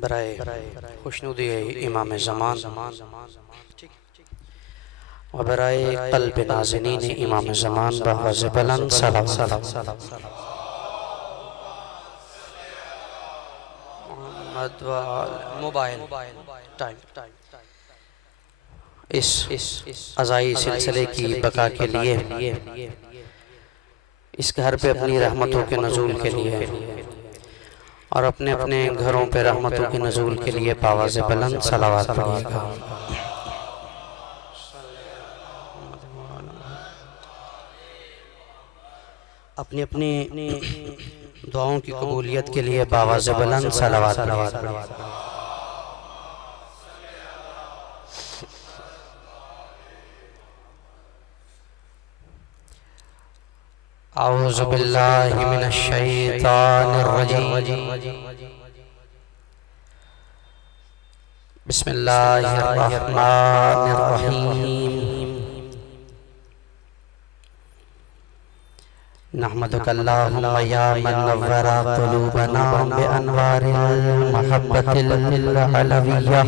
برائے خوشنودی امام زمان و برائے قلب نازنین امام زمان بآواز بلند صلوات محمد و موبائل ٹائم اس عزائی سلسلے کی بقا کے لیے اس گھر پہ اپنی رحمتوں کے نزول کے لیے اور اپنے اپنے گھروں پہ رحمتوں کے نزول کے لیے بآواز بلند صلوات پڑھیے گا۔ اپنی اپنی دعاؤں کی قبولیت کے لیے بآواز بلند صلوات پڑھیے گا۔ اعوذ باللہ من الشیطان الرجیم بسم اللہ الرحمن الرحیم نحمدک اللہم یا من نور قلوبنا بانوار المحبت العلویہ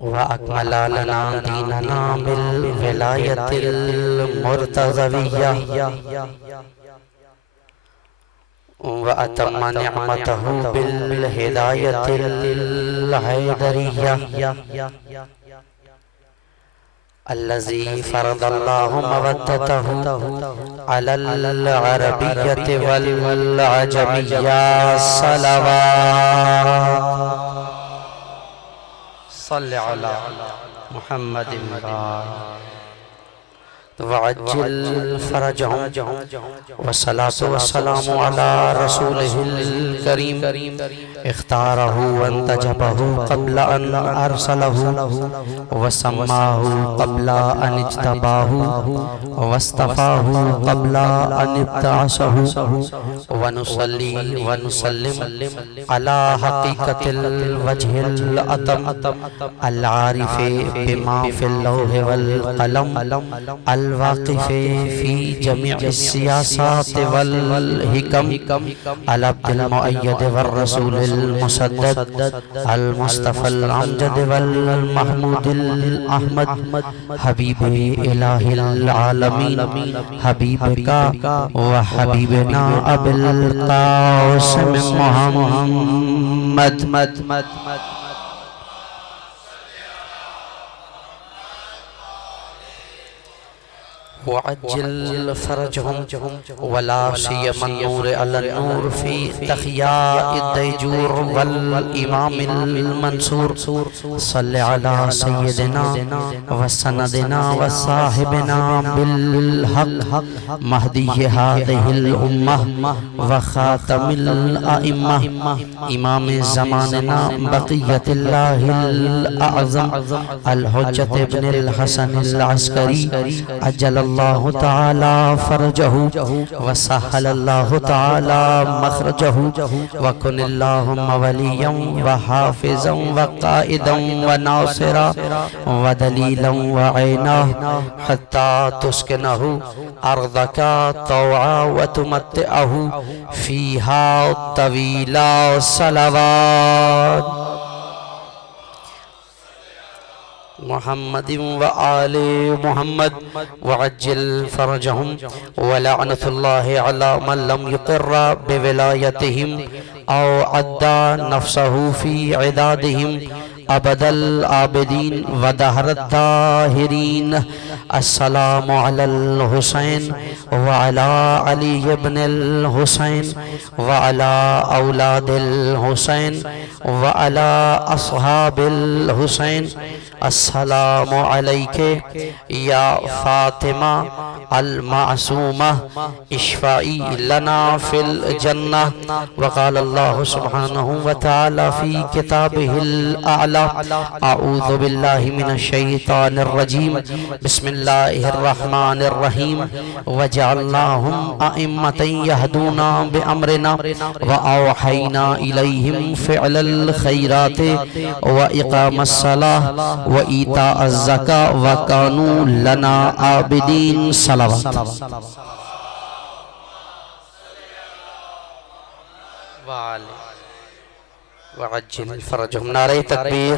وَأَكْمَلَ لَنَا دِينَنَا بِالْوِلَایَةِ الْمُرْتَضَوِيَّةِ وَأَتَمَّ نِعْمَتَهُ بِالْهِدَایَةِ الْحَیْدَرِیَّةِ الَّذِي فَرَضَ اللَّهُ مَوَدَّتَهُ عَلَى الْعَرَبِيَّةِ وَالْعَجَمِيَّةِ صَلَوَاتٌ صلی علی محمد وعجل فرجهم والصلاة والسلام على رسوله الكريم اختاره وانتجبه قبل أن أرسله وسماه قبل أن اجتباه واصطفاه قبل أن ابتعثه ونصلي ونسلم على حقيقة الوجه الأتم العارف بما في اللوح والقلم الواقف في جميع السياسات والحكم العبد المؤيد والرسول المسدد المصطفى الأمجد والمحمود الأحمد حبيب إله العالمين حبيبك وحبيبنا أبي القاسم محمد وعجل فرجهم ولا سيما النور على النور في تخياء الديجور والإمام المنصور صل على سيدنا وسندنا وصاحبنا بالحق مهدي هذه الأمة وخاتم الأئمة إمام زماننا بقية الله الأعظم الحجة ابن الحسن العسكري أجل الله تعالى فرجه وسهل الله تعالى مخرجه وكن اللهم وليا وحافظا وقائدا وناصرا ودليلا وعينا حتى تسكنه أرضك طوعا وتمتعه فيها طويلا صلوات محمد وآل محمد وعجل فرجهم ولعنة الله على من لم يقر بولايتهم أو عدى نفسه في عدادهم أبد العابدين ودهر الداهرين السلام على الحسين وعلى علي بن الحسين وعلى أولاد الحسين وعلى أصحاب الحسين السلام عليك يا فاطمة المعصومة اشفعي لنا في الجنة وقال الله سبحانه وتعالى في كتابه الأعلى أعوذ بالله من الشيطان الرجيم بسم الله الرحمن الرحيم وجعلناهم أئمة يهدون بأمرنا وأوحينا إليهم فعل الخيرات وإقام الصلاة وإيتاء الزكاة وكانوا لنا عابدين صلوات وعجل فرجهم. نعرہ تکبیر.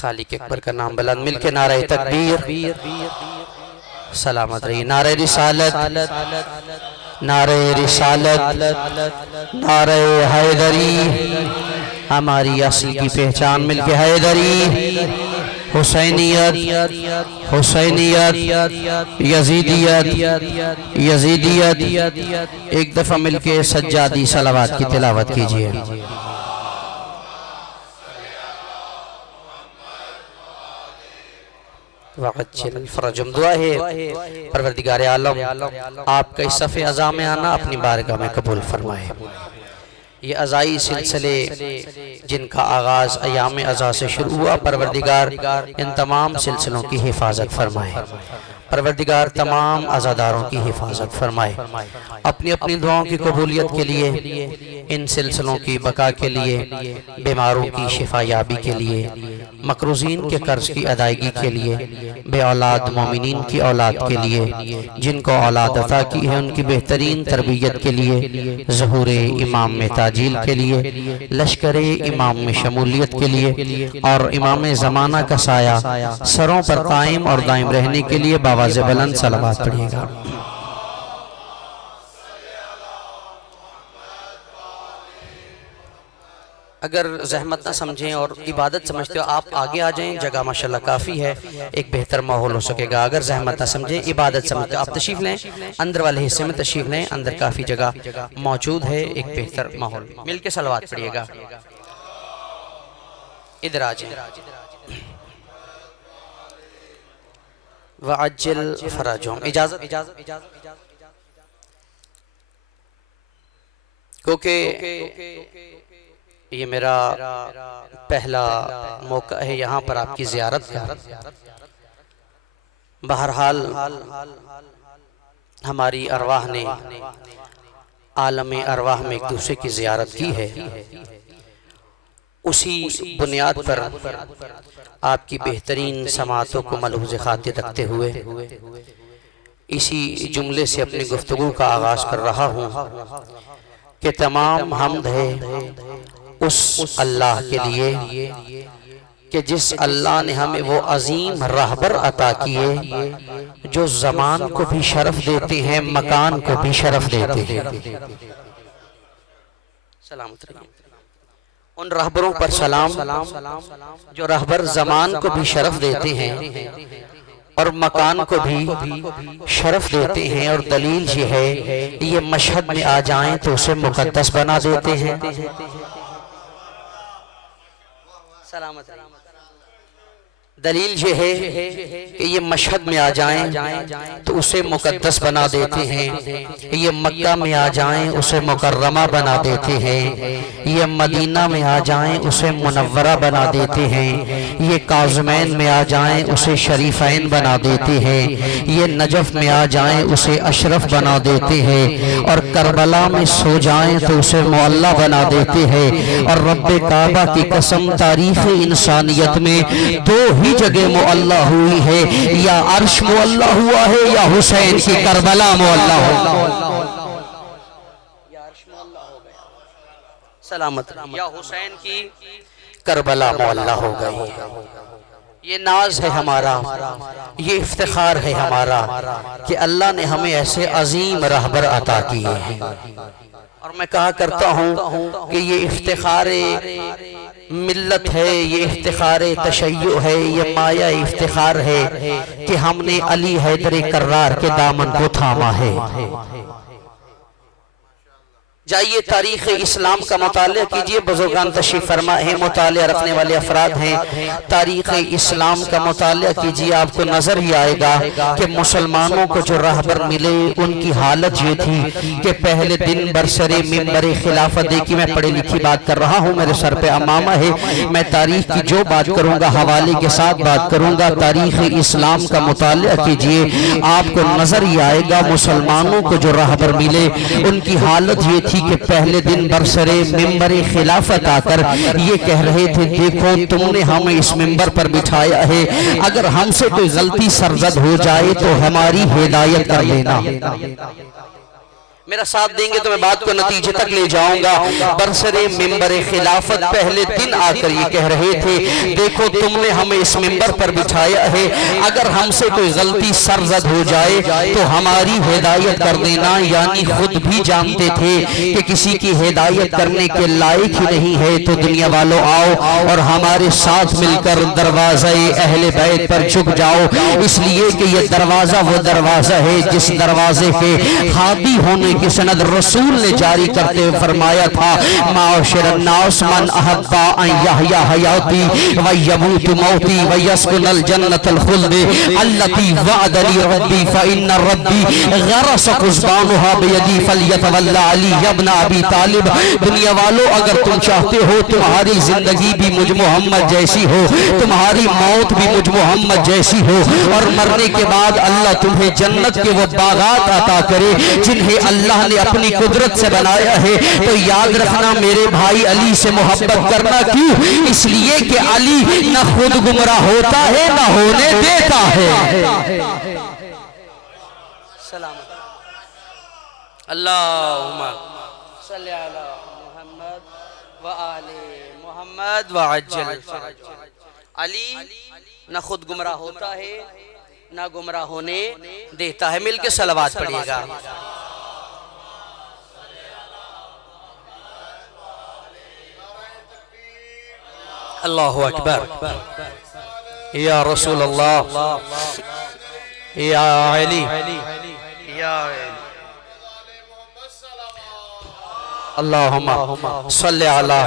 خالق اکبر کا نام بلند مل کے نعرہ تکبیر. سلامت رہی. نعرہ رسالت، نعرہ رسالت، نعرہ حیدری. ہماری اصل کی پہچان مل کے حیدری، حسینیت، حسینیت، یزیدیت، یزیدیت. ایک دفعہ مل کے سجادی صلوات کی تلاوت کیجئے. وعجل الفرجم. دعا ہے پروردگار عالم آپ کا اس صف اعضاء میں آنا اپنی بارگاہ میں قبول فرمائے. یہ عزائی سلسلے جن کا آغاز ایام عزا سے شروع ہوا، پروردگار ان تمام سلسلوں کی حفاظت فرمائے. پروردگار تمام عزاداروں کی حفاظت فرمائے. اپنی اپنی دعاؤں کی قبولیت کے لیے، ان سلسلوں کی بقا کے لیے، بیماروں کی شفا یابی کے لیے، مقروضین کے قرض کی ادائیگی کے لیے، بے اولاد مومنین کی اولاد کے لیے، جن کو اولاد عطا کی ہے ان کی بہترین تربیت کے لیے، ظہور امام میں تاجیل کے لیے، لشکر امام میں شمولیت کے لیے، اور امام زمانہ کا سایہ سروں پر قائم اور دائم رہنے کے لیے باواز بلند صلوات پڑھیے گا. اگر زحمت نہ سمجھیں اور عبادت سمجھتے ہو آپ آگے آ جائیں، جگہ ماشاءاللہ کافی ہے، ایک بہتر ماحول ہو سکے گا. اگر زحمت نہ سمجھیں، عبادت سمجھتے ہو آپ تشریف لیں، اندر والے حصے میں تشریف لیں، اندر کافی جگہ موجود ہے، ایک بہتر ماحول. مل کے صلوات پڑھیے گا. ادھر آ جائیں. وعجل فرجهم. اجازت کیونکہ یہ میرا پہلا موقع ہے یہاں پر آپ کی زیارت کا. بہرحال ہماری ارواح نے عالم ارواح میں ایک دوسرے کی زیارت کی ہے. اسی بنیاد پر آپ کی بہترین سماعتوں کو ملحوظ خاطر رکھتے ہوئے اسی جملے سے اپنی گفتگو کا آغاز کر رہا ہوں کہ تمام حمد ہے اس اللہ کے لیے کہ جس اللہ نے ہمیں وہ عظیم رہبر عطا کیے جو زمان کو بھی شرف دیتے ہیں، مکان کو بھی شرف دیتے ہیں. سلامت رہیے. ان رہبروں پر سلام جو رہبر زمان کو بھی شرف دیتے ہیں اور مکان کو بھی شرف دیتے ہیں، اور دلیل یہ ہے یہ مشہد میں آ جائیں تو اسے مقدس بنا دیتے ہیں. سلامت رہیے. دلیل یہ ہے کہ یہ مشہد میں آ جائیں تو اسے مقدس بنا دیتے ہیں، یہ مکہ میں آ جائیں اسے مکرمہ بنا دیتے ہیں، یہ مدینہ میں آ جائیں اسے منورہ بنا دیتے ہیں، یہ کاظمین میں آ جائیں اسے شریفین بنا دیتے ہیں، یہ نجف میں آ جائیں اسے اشرف بنا دیتے ہیں، اور کربلا میں سو جائیں تو اسے معلیٰ بنا دیتے ہیں. اور رب کعبہ کی قسم تاریخ انسانیت میں دو ہی جگہ معلیٰ ہوئی ہے، یا عرش معلیٰ ہوا ہے یا حسین کی کربلا معلیٰ ہوا. سلامت یا حسین کی کربلا معلیٰ ہو گئی. یہ ناز ہے ہمارا، یہ افتخار ہے ہمارا کہ اللہ نے ہمیں ایسے عظیم رہبر عطا کیے ہیں. اور میں کہا کرتا ہوں کہ یہ افتخار ملت ہے، یہ افتخار تشیع ہے، یہ مایہ افتخار ہے کہ ہم نے علی حیدر کرار کے دامن کو تھاما ہے. جائیے تاریخ اسلام کا مطالعہ کیجئے. بزرگان تشریف فرما ہیں، مطالعہ رکھنے والے افراد ہیں. تاریخ اسلام کا مطالعہ کیجئے، آپ کو نظر ہی آئے گا کہ مسلمانوں کو جو رہبر ملے ان کی حالت یہ تھی کہ پہلے دن برسر منبر خلافت، دیکھی میں پڑھی لکھی بات کر رہا ہوں، میرے سر پہ امامہ ہے، میں تاریخ کی جو بات کروں گا حوالے کے ساتھ بات کروں گا. تاریخ اسلام کا مطالعہ کیجئے، آپ کو نظر ہی آئے گا مسلمانوں کو جو رہبر ملے ان کی حالت یہ تھی کہ پہلے دن برسر منبر خلافت آ کر یہ کہہ رہے تھے دیکھو تم نے ہمیں اس منبر پر بٹھایا ہے، اگر ہم سے کوئی غلطی سرزد ہو جائے تو ہماری ہدایت کر لینا. میرا ساتھ دیں گے تو میں بات کو نتیجے تک لے جاؤں گا۔ برسر ممبر خلافت پہلے دن آ کر یہ کہہ رہے تھے دیکھو تم نے ہمیں اس ممبر پر بٹھایا ہے، اگر ہم سے کوئی غلطی سرزد ہو جائے تو ہماری ہدایت کر دینا، یعنی خود بھی جانتے تھے کہ کسی کی ہدایت کرنے کے لائق ہی نہیں ہے، تو دنیا والوں آؤ اور ہمارے ساتھ مل کر دروازہ اہل بیت پر جھک جاؤ، اس لیے کہ یہ دروازہ وہ دروازہ ہے جس دروازے کے ہادی ہونے کی سند رسول نے جاری کرتے ہوئے فرمایا تھا معاشر الناس من احبا ان یحیا حیاتی ویموت موتی ویسکن الجنت الخلد التي وعدنی ربی فإن ربی غرس قزبانها بیدی فلیتولی علی ابن ابی طالب۔ دنیا والو اگر تم چاہتے ہو تمہاری زندگی بھی مجھ محمد جیسی ہو، تمہاری موت بھی مجھ محمد جیسی ہو، اور مرنے کے بعد اللہ تمہیں جنت کے وہ باغات عطا کرے جنہیں اللہ نے اپنی قدرت سے بنایا ہے، تو یاد رکھنا میرے بھائی علی سے محبت کرنا کیوں؟ اس لیے کہ علی نہ خود گمراہ ہوتا ہے نہ ہونے دیتا ہے۔ اللہم صلی علی محمد وآل محمد وعجل فرج۔ علی نہ خود گمراہ ہوتا ہے نہ گمراہ ہونے دیتا ہے۔ مل کے صلوات پڑھیے گا۔ اللہ اکبر، یا رسول اللہ، یا علی، یا علی، اللہم صلی علی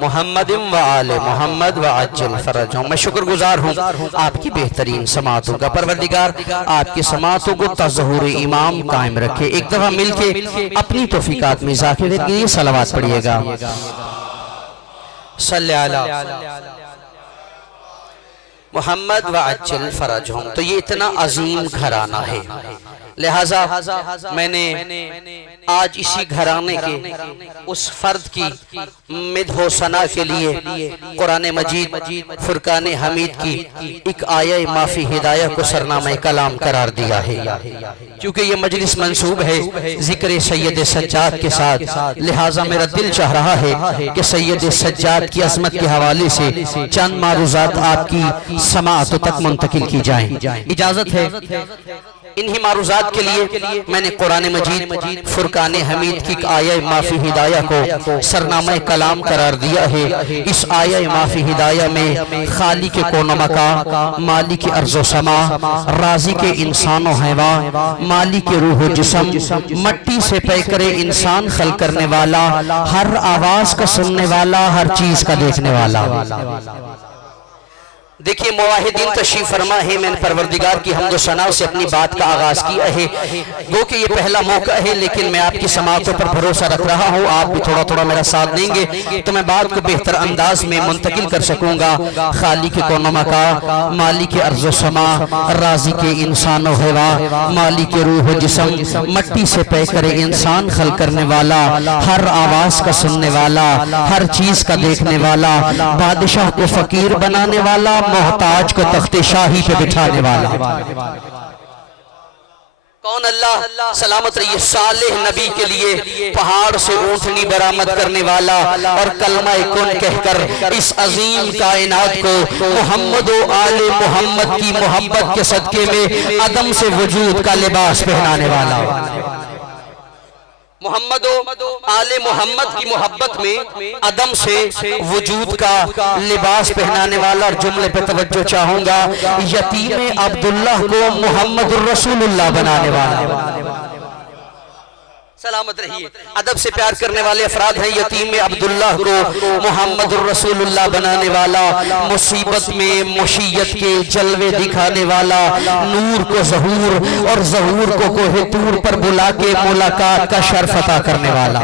محمد وآل محمد وعجل فرجہم۔ میں شکر گزار ہوں آپ کی بہترین سماعتوں کا، پروردگار آپ کی سماعتوں کو تظہور امام قائم رکھے۔ ایک دفعہ مل کے اپنی توفیقات میں اضافے کے لیے صلوات پڑھیے گا۔ صلی علی محمد وعجل فرجہم۔ تو یہ اتنا عظیم گھرانہ ہے، لہٰذا میں نے آج اسی گھرانے کے اس فرد کی مدح و ثنا کے لیے قرآن مجید فرقان حمید کی ایک آیہ ما فی ہدایہ کو سرنامہ کلام قرار دیا ہے، کیونکہ یہ مجلس منسوب ہے ذکر سید سجاد کے ساتھ، لہٰذا میرا دل چاہ رہا ہے کہ سید سجاد کی عظمت کے حوالے سے چند معروضات آپ کی سماعتوں تک منتقل کی جائیں۔ اجازت ہے؟ انہی معروضات کے لیے میں نے قرآن مجید فرقان حمید کی آیہ ما فی ہدایہ کو سرنامہ کلام قرار دیا ہے۔ اس آیہ ما فی ہدایہ میں خالق کون و مکان، مالک ارض و سما، رازق انسان و حیوان، مالک روح و جسم، مٹی سے پیکر انسان خلق کرنے والا، ہر آواز کا سننے والا، ہر چیز کا دیکھنے والا۔ دیکھیے مواحدین تشریف فرما ہے، میں نے پروردگار کی حمد و ثنا سے اپنی بات کا آغاز کیا ہے، گو کہ یہ پہلا موقع ہے، لیکن میں آپ کی سماعتوں پر بھروسہ رکھ رہا ہوں آپ بھی تھوڑا تھوڑا میرا ساتھ دیں گے تو میں بات کو بہتر انداز میں منتقل کر سکوں گا۔ خالق کون و مکان، مالک ارض و سما، رازق انسان و حیوان، مالک روح و جسم، مٹی سے پیکر انسان خلق کرنے والا، ہر آواز کا سننے والا، ہر چیز کا دیکھنے والا، بادشاہ کو فقیر بنانے والا، محتاج کو تخت شاہی پہ بٹھانے والا۔ کون اللہ؟ سلامت رہیے۔ صالح نبی کے لیے پہاڑ سے اونٹنی برآمد کرنے والا، اور کلمہ کن کہہ کر اس عظیم کائنات کو محمد و آل محمد کی محبت کے صدقے میں عدم سے وجود کا لباس پہنانے والا۔ محمد و آل محمد کی محبت میں عدم سے وجود کا لباس پہنانے والا، اور جملے پہ توجہ چاہوں گا، یتیم عبداللہ کو محمد الرسول اللہ بنانے والا۔ سلامت رہیے۔ ادب سے پیار کرنے والے افراد ہیں، یتیم عبداللہ کو محمد الرسول اللہ بنانے والا، مصیبت میں مشیت کے جلوے دکھانے والا، نور کو ظہور اور ظہور کو کوہ طور پر بلا کے ملاقات کا شرف عطا کرنے والا۔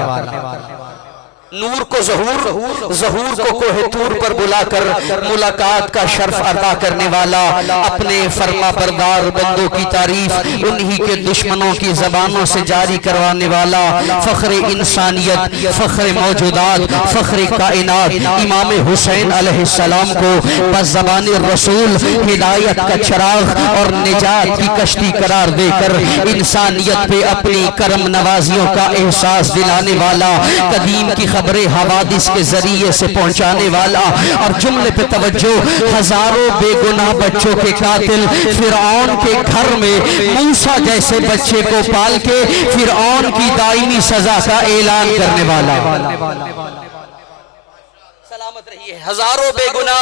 نور کو ظہور، ظہور کو کوہ طور پر بلا کر ملاقات کا شرف عطا کرنے والا، اپنے فرما بردار بندوں کی تعریف انہی کے دشمنوں کی زبانوں سے جاری کروانے والا، فخر انسانیت، فخر موجودات، فخر کائنات امام حسین علیہ السلام کو بس زبان رسول ہدایت کا چراغ اور نجات کی کشتی قرار دے کر انسانیت پہ اپنی کرم نوازیوں کا احساس دلانے والا، قدیم کی خبریں حوادث کے ذریعے سے پہنچانے والا، اور جملے پہ توجہ، ہزاروں بے گناہ بچوں کے قاتل فرعون کے گھر میں موسیٰ جیسے بچے کو پال کے فرعون کی دائمی سزا کا اعلان کرنے والا، سلامت رہیے، ہزاروں بے گناہ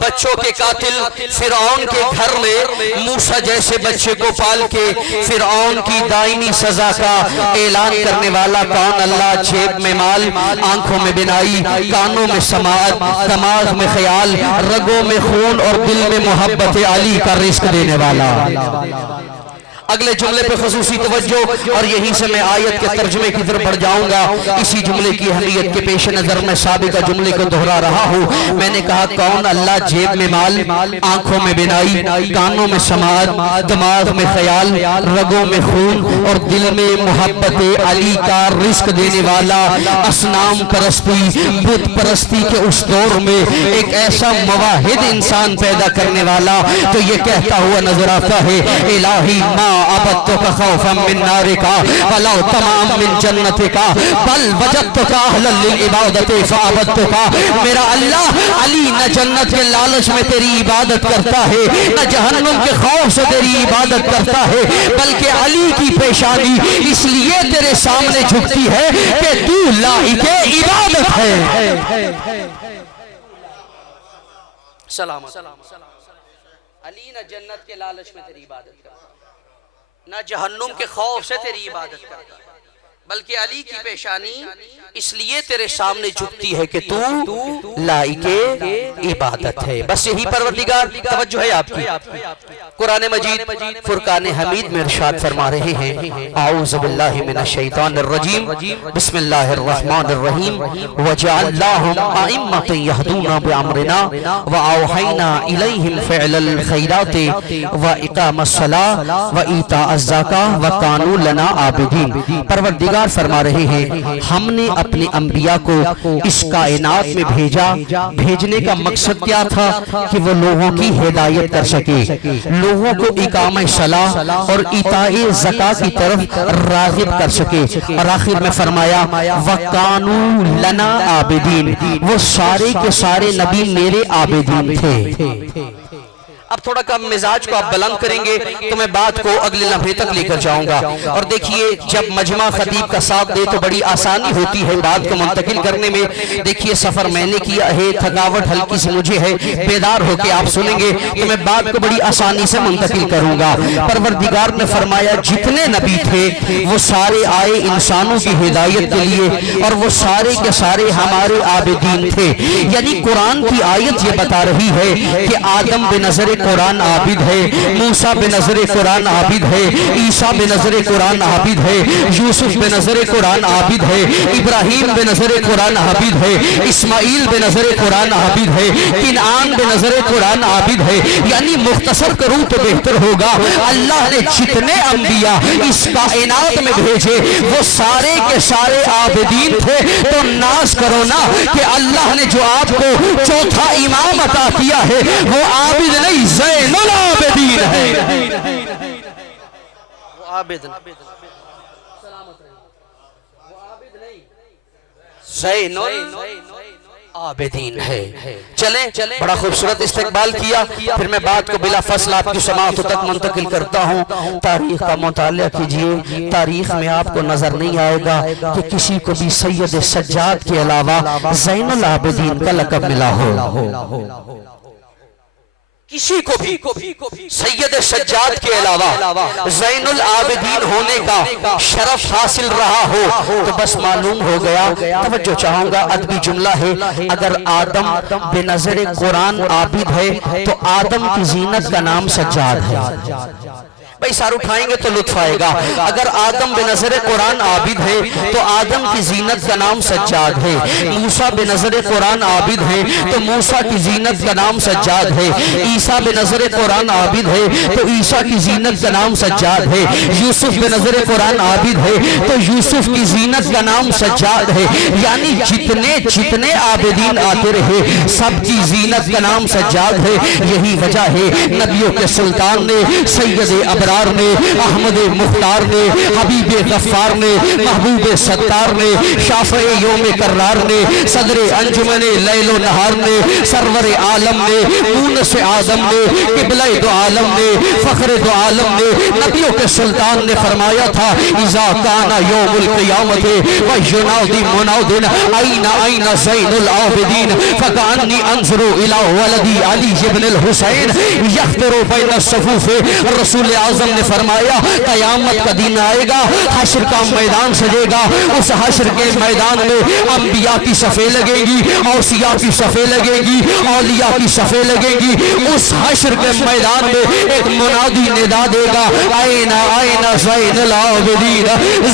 بچوں کے قاتل فرعون کے گھر میں موسیٰ جیسے بچے کو پال کے فرعون کی دائمی سزا کا اعلان کرنے والا کون؟ اللہ، جیب میں مال، آنکھوں میں بینائی، کانوں میں سماعت، دماغ میں خیال، رگوں میں خون اور دل میں محبت علی کا رزق دینے والا۔ اگلے جملے پہ خصوصی توجہ، اور یہیں سے میں آیت کے ترجمے کی طرف بڑھ جاؤں گا۔ اسی جملے کی اہمیت کے پیش نظر میں سابقہ جملے کو دہرا رہا ہوں۔ میں نے کہا کون؟ اللہ، جیب میں مال، آنکھوں میں بینائی، کانوں میں سماعت، دماغ میں خیال، رگوں میں خون اور دل میں محبت علی کا رزق دینے والا، اصنام پرستی، بت پرستی کے اس دور میں ایک ایسا موحد انسان پیدا کرنے والا تو یہ کہتا ہوا نظر آتا ہے، الہی ما عبدتک خوفا من نارکا ولو تمام من جنتکا بل وجدتک اہلا للعبادت فعبدتکا۔ میرا اللہ، علی نہ جنت کے لالچ میں تیری عبادت کرتا ہے، نہ جہنم کے خوف سے تیری عبادت کرتا ہے، بلکہ علی کی پیشانی اس لیے تیرے سامنے جھکتی ہے کہ تو لائق عبادت ہے۔ سلامت، علی نہ جنت کے لالچ میں تیری عبادت کرتا ہے، نہ جہنم کے خوف سے تیری عبادت کرتا ہے، بلکہ علی کی پیشانی اس لیے تیرے سامنے جھکتی ہے کہ تو لائق عبادت ہے۔ بس یہی پروردگار توجہ ہے آپ کی۔ قرآن مجید فرقان حمید میں ارشاد فرما رہے ہیں، اعوذ باللہ من الشیطان الرجیم، بسم اللہ الرحمن الرحیم، وَجَعَلْنَاهُمْ أَئِمَّةً يَهْدُونَ بِأَمْرِنَا وَأَوْحَيْنَا إِلَيْهِمْ فِعْلَ الْخَيْرَاتِ وَإِقَامَ الصَّلَاةِ وَإِيتَاءَ الزَّكَاةِ وَكَانُوا لَنَا عَابِدِينَ۔ پروردگار فرما رہے ہیں، ہم نے اپنے انبیاء کو اس کائنات میں بھیجا، بھیجنے کا مقصد کیا تھا کہ وہ لوگوں کی ہدایت کر سکے، لوگوں کو اقامہ صلاح اور ایتاء زکاة کی طرف راغب کر سکے، اور آخر میں فرمایا وَكَانُوا لَنَا عَابِدِينَ، وہ سارے کے سارے نبی میرے عابدین تھے۔ اب تھوڑا کم مزاج کو آپ بلند کریں گے تو میں بات کو اگلے لمحے تک لے کر جاؤں گا، اور دیکھیے جب مجمع خطیب کا ساتھ دے تو بڑی آسانی ہوتی ہے بات کو منتقل کرنے میں۔ دیکھیے سفر میں نے کیا ہے، تھکاوٹ ہلکی سے مجھے ہے، بیدار ہو کے آپ سنیں گے تو میں بات کو بڑی آسانی سے منتقل کروں گا۔ پروردگار نے فرمایا جتنے نبی تھے وہ سارے آئے انسانوں کی ہدایت کے لیے، اور وہ سارے کے سارے ہمارے عابدین تھے۔ یعنی قرآن کی آیت یہ بتا رہی ہے کہ آدم بنظر قرآن عابد ہے، موسیٰ بنظر قرآن عابد ہے، عیسیٰ بنظر قرآن عابد ہے، یوسف بنظر قرآن عابد ہے، ابراہیم بنظر قرآن عابد ہے، اسماعیل بنظر قرآن عابد ہے، کنعان بنظر قرآن عابد ہے۔ یعنی مختصر کروں تو بہتر ہوگا، اللہ نے جتنے انبیاء اس کائنات میں بھیجے وہ سارے کے سارے عابدین تھے۔ تو ناز کرو نا کہ اللہ نے جو آپ کو چوتھا امام عطا کیا ہے وہ عابد نہیں، زین العابدین ہے۔ وہ عابد نہیں، زین العابدین ہے۔ چلیں، بڑا خوبصورت استقبال کیا، پھر میں بات کو بلا فصل آپ کی سماعتوں تک منتقل کرتا ہوں۔ تاریخ کا مطالعہ کیجئے، تاریخ میں آپ کو نظر نہیں آئے گا کہ کسی کو بھی سید سجاد کے علاوہ زین العابدین کا لقب ملا ہو۔ کسی کو بھی سید سجاد کے علاوہ زین العابدین ہونے کا شرف حاصل رہا ہو تو بس معلوم ہو گیا۔ توجہ چاہوں گا، ادبی جملہ ہے، اگر آدم بنظر قرآن عابد ہے تو آدم کی زینت کا نام سجاد ہے۔ بھائی سار اٹھائیں گے تو لطف آئے گا. اگر آدم بنظر قرآن عابد ہے تو آدم کی زینت کا نام سجاد ہے. موسیٰ بنظر قرآن عابد ہے تو موسیٰ کی زینت کا نام سجاد ہے. عیسیٰ بنظر قرآن عابد ہے تو عیسیٰ کی زینت کا نام سجاد ہے. یوسف بنظر قرآن عابد ہے تو یوسف کی زینت کا نام سجاد ہے. یعنی جتنے عابدین آتے رہے سب کی زینت کا نام سجاد ہے. یہی وجہ ہے نبیوں کے سلطان نے، سید ابرار نے، احمد مختار نے، حبیب غفار نے، محبوب ستار نے، شافع یوم کرار نے، صدر انجمن لیل و نہار نے، سرور عالم نے، مونس آدم نے، قبلہ دو عالم نے، فخر دو عالم نے، نبیوں کے سلطان نے فرمایا تھا اذا کان یوم القیامت وینادی مناد این زین العابدین فکأنی انظر الی ولدی علی ابن الحسین یخطر بین الصفوف. رسول اعظم نے فرمایا قیامت کا دن آئے گا، حشر کا میدان سجے گا. اس حشر کے میدان میں انبیاء کی صفیں لگیں گی، اوصیاء کی صفیں لگیں گی، اولیاء کی صفیں لگیں گی. اس حشر کے میدان میں ایک منادی ندا دے گا این زین العابدین.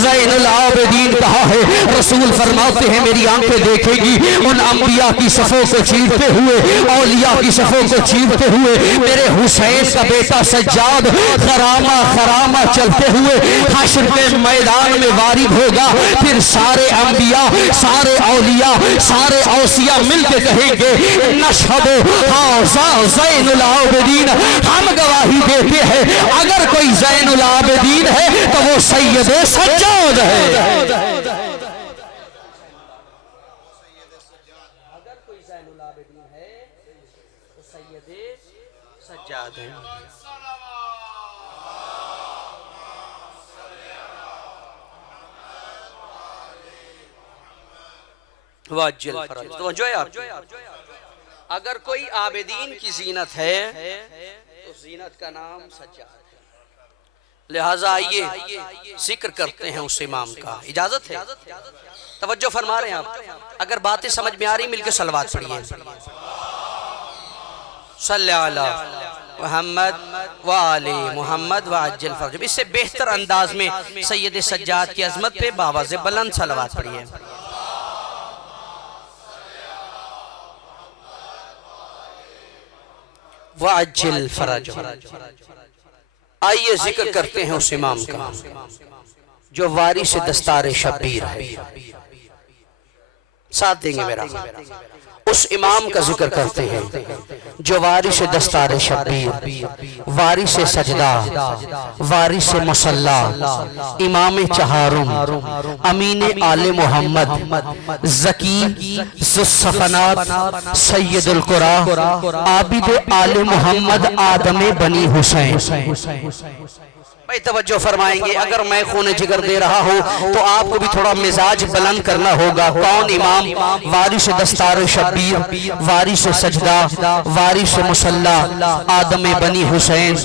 زین العابدین کہا ہے؟ رسول فرماتے ہیں میری آنکھیں دیکھے گی ان انبیاء کی صفوں کو چیرتے ہوئے، اولیاء کی صفوں کو چیرتے ہوئے میرے حسین کا بیٹا سجاد خرامہ چلتے ہوئے حشر کے میدان میں وارد ہوگا. پھر سارے انبیاء، سارے اولیاء، سارے اوصیاء مل کے کہیں گے نشہد ھذا زین العابدین. ہم گواہی دیتے ہیں اگر کوئی زین العابدین ہے تو وہ سید سجاد ہے. اگر کوئی زین العابدین ہے تو سید سجاد ہے. واجل فرج توجہ ہے آپ. اگر کوئی عابدین کی زینت ہے تو زینت کا نام سجاد ہے. لہٰذا آئیے ذکر کرتے ہیں اس امام کا. اجازت ہے؟ توجہ فرما رہے ہیں آپ؟ اگر باتیں سمجھ میں آ رہی مل کے صلوات پڑھیے. صلی علی محمد وآل محمد وعجل فرج. اس سے بہتر انداز میں سید سجاد کی عظمت پہ باواز بلند صلوات پڑھیے. وعجل فرج. آئیے ذکر کرتے ہیں اس امام کا جو وارث دستار شبیر ہے. ساتھ دیں گے میرا. اس امام کا ذکر کرتے ہیں جو وارث دستار شبیر، وارث سجدہ، وارث مصلی، امام چہارم، امین آل محمد، زکی ذوالصفنات، سید القرى، عابد آل محمد، آدم بنی حسین. بھائی توجہ فرمائیں گے. اگر میں خون جگر دے رہا ہوں تو آپ کو بھی تھوڑا مزاج بلند کرنا ہوگا. کون امام؟ وارث دستار شبیر، وارث سجدہ، وارث مصلی، آدم بنی حسین،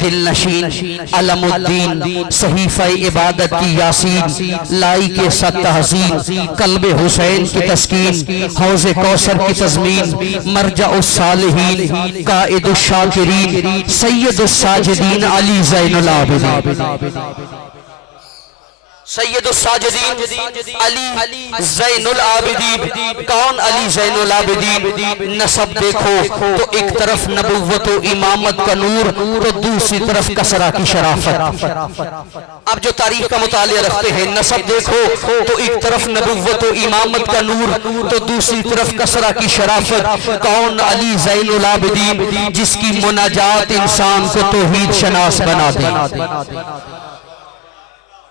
دل نشین، علم الدین، صحیفہ عبادت کی یاسین، لائی کے ست تحزین، قلب حسین کی تسکین، حوض کوثر کی تضمین، مرجع الصالحین، قائد الشاکرین، سید الساجدین، علی زین العابدین. سید الساجدین علی زین العابدین. کون علی زین العابدین؟ نسب دیکھو تو ایک طرف نبوت و امامت کا نور تو دوسری طرف کسرا کی شرافت. اب جو تاریخ کا مطالعہ رکھتے ہیں نسب دیکھو تو ایک طرف نبوت و امامت کا نور تو دوسری طرف کسرا کی شرافت. کون علی زین العابدین جس کی مناجات انسان کو توحید شناس بنا دے.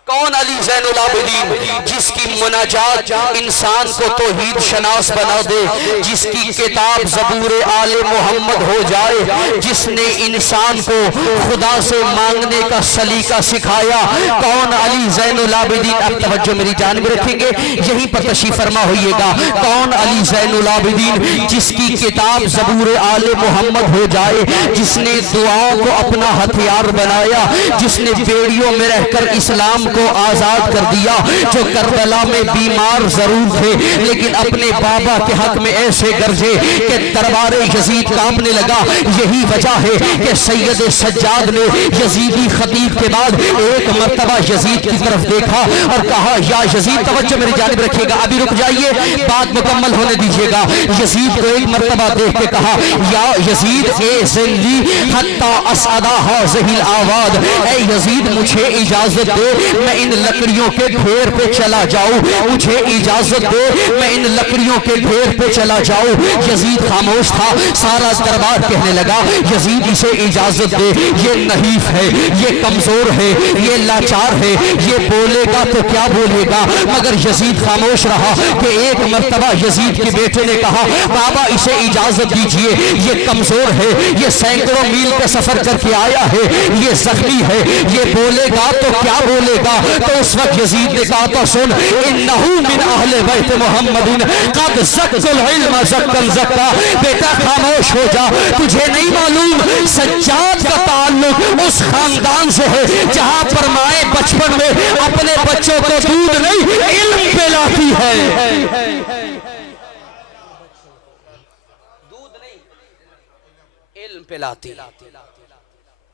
کون علی زین العابدین جس کی مناجات انسان کو توحید شناس بنا دے، جس کی کتاب زبور آل محمد ہو جائے، جس نے انسان کو خدا سے مانگنے کا سلیقہ سکھایا. کون علی زین العابدین؟ اب توجہ میری جانب رکھیں گے، یہیں پر تشریف فرما ہوئیے گا. کون علی زین العابدین جس کی کتاب زبور آل محمد ہو جائے، جس نے دعاؤں کو اپنا ہتھیار بنایا، جس نے بیڑیوں میں رہ کر اسلام کو آزاد کر دیا، جو کربلا میں بیمار ضرور تھے لیکن اپنے بابا کے حق میں ایسے گرجے کہ دربار یزید کانپنے لگا۔ یہی وجہ ہے کہ سید سجاد نے یزیدی خطیب کے بعد ایک مرتبہ یزید کی طرف دیکھا اور کہا یا یزید، توجہ میری جانب رکھیے گا، ابھی رک جائیے، بات مکمل ہونے دیجیے گا۔ یزید کو ایک مرتبہ دیکھ کے کہا یا یزید اذن لی حتی اسعد ھذہ الآواد، اے یزید مجھے اجازت دے میں ان لکڑیوں کے ڈھیر پہ چلا جاؤں، مجھے اجازت دے میں ان لکڑیوں کے ڈھیر پہ چلا جاؤں۔ یزید خاموش تھا، سارا دربار کہنے لگا یزید اسے اجازت دے، یہ نحیف ہے، یہ کمزور ہے، یہ لاچار ہے، یہ بولے گا تو کیا بولے گا؟ مگر یزید خاموش رہا کہ ایک مرتبہ یزید کے بیٹے نے کہا بابا اسے اجازت دیجئے، یہ کمزور ہے، یہ سینکڑوں میل کا سفر کر کے آیا ہے، یہ زخمی ہے، یہ بولے گا تو کیا بولے گا؟ تو اس وقت یزید نے کہا تو سن انہو من اہل بیت محمد قد زکت العلم زکن زکا، بیٹا خاموش ہو جا، تجھے نہیں معلوم سجاد کا تعلق اس خاندان سے ہے جہاں پر مائیں بچپن میں اپنے بچوں کو دودھ نہیں علم پلاتی ہے، دودھ نہیں علم پلاتی۔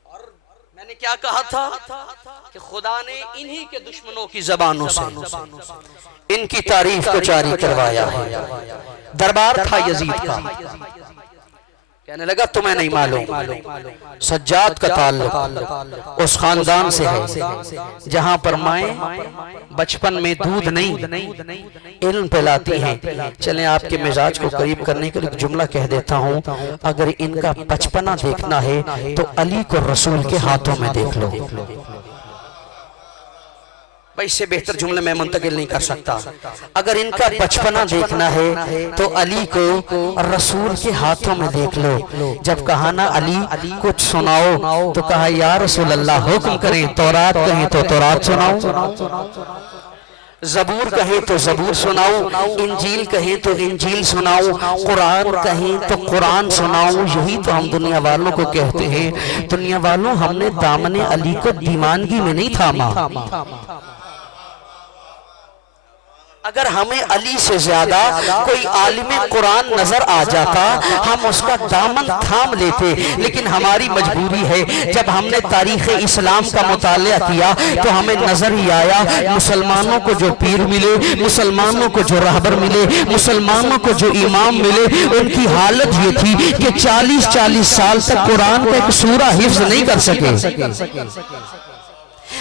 اور میں نے کیا کہا تھا کہ خدا نے انہی کے دشمنوں کی زبانوں سے ان کی تعریف کو جاری کروایا ہے۔ دربار تھا یزید کا، کہنے لگا تمہیں نہیں معلوم سجاد کا تعلق اس خاندان سے ہے جہاں پر مائیں بچپن میں دودھ نہیں علم پلاتی ہیں۔ چلیں آپ کے مزاج کو قریب کرنے کے لیے جملہ کہہ دیتا ہوں، اگر ان کا بچپنا دیکھنا ہے تو علی کو رسول کے ہاتھوں میں دیکھ لو، اس سے بہتر جملے میں منتقل نہیں کر سکتا۔ اگر ان کا بچپنا دیکھنا ہے تو علی کو رسول کے ہاتھوں میں دیکھ لو۔ جب کہا نا علی کچھ سناؤ تو کہا یا رسول اللہ حکم کریں، تورات کہیں تو تورات سناؤ، زبور کہیں تو زبور سناؤ، انجیل کہیں تو انجیل سناؤ، قرآن کہیں تو قرآن سناؤ۔ یہی تو ہم دنیا والوں کو کہتے ہیں، دنیا والوں ہم نے دامن علی کو دیوانگی میں نہیں تھاما۔ اگر ہمیں علی سے زیادہ کوئی عالم قرآن نظر آ جاتا ہم اس کا دامن تھام لیتے، لیکن ہماری مجبوری ہے۔ جب ہم نے تاریخ اسلام کا مطالعہ کیا تو ہمیں نظر ہی آیا مسلمانوں کو جو پیر ملے، مسلمانوں کو جو رہبر ملے، مسلمانوں کو جو امام ملے، ان کی حالت یہ تھی کہ 40 سال تک قرآن کا ایک سورہ حفظ نہیں کر سکے۔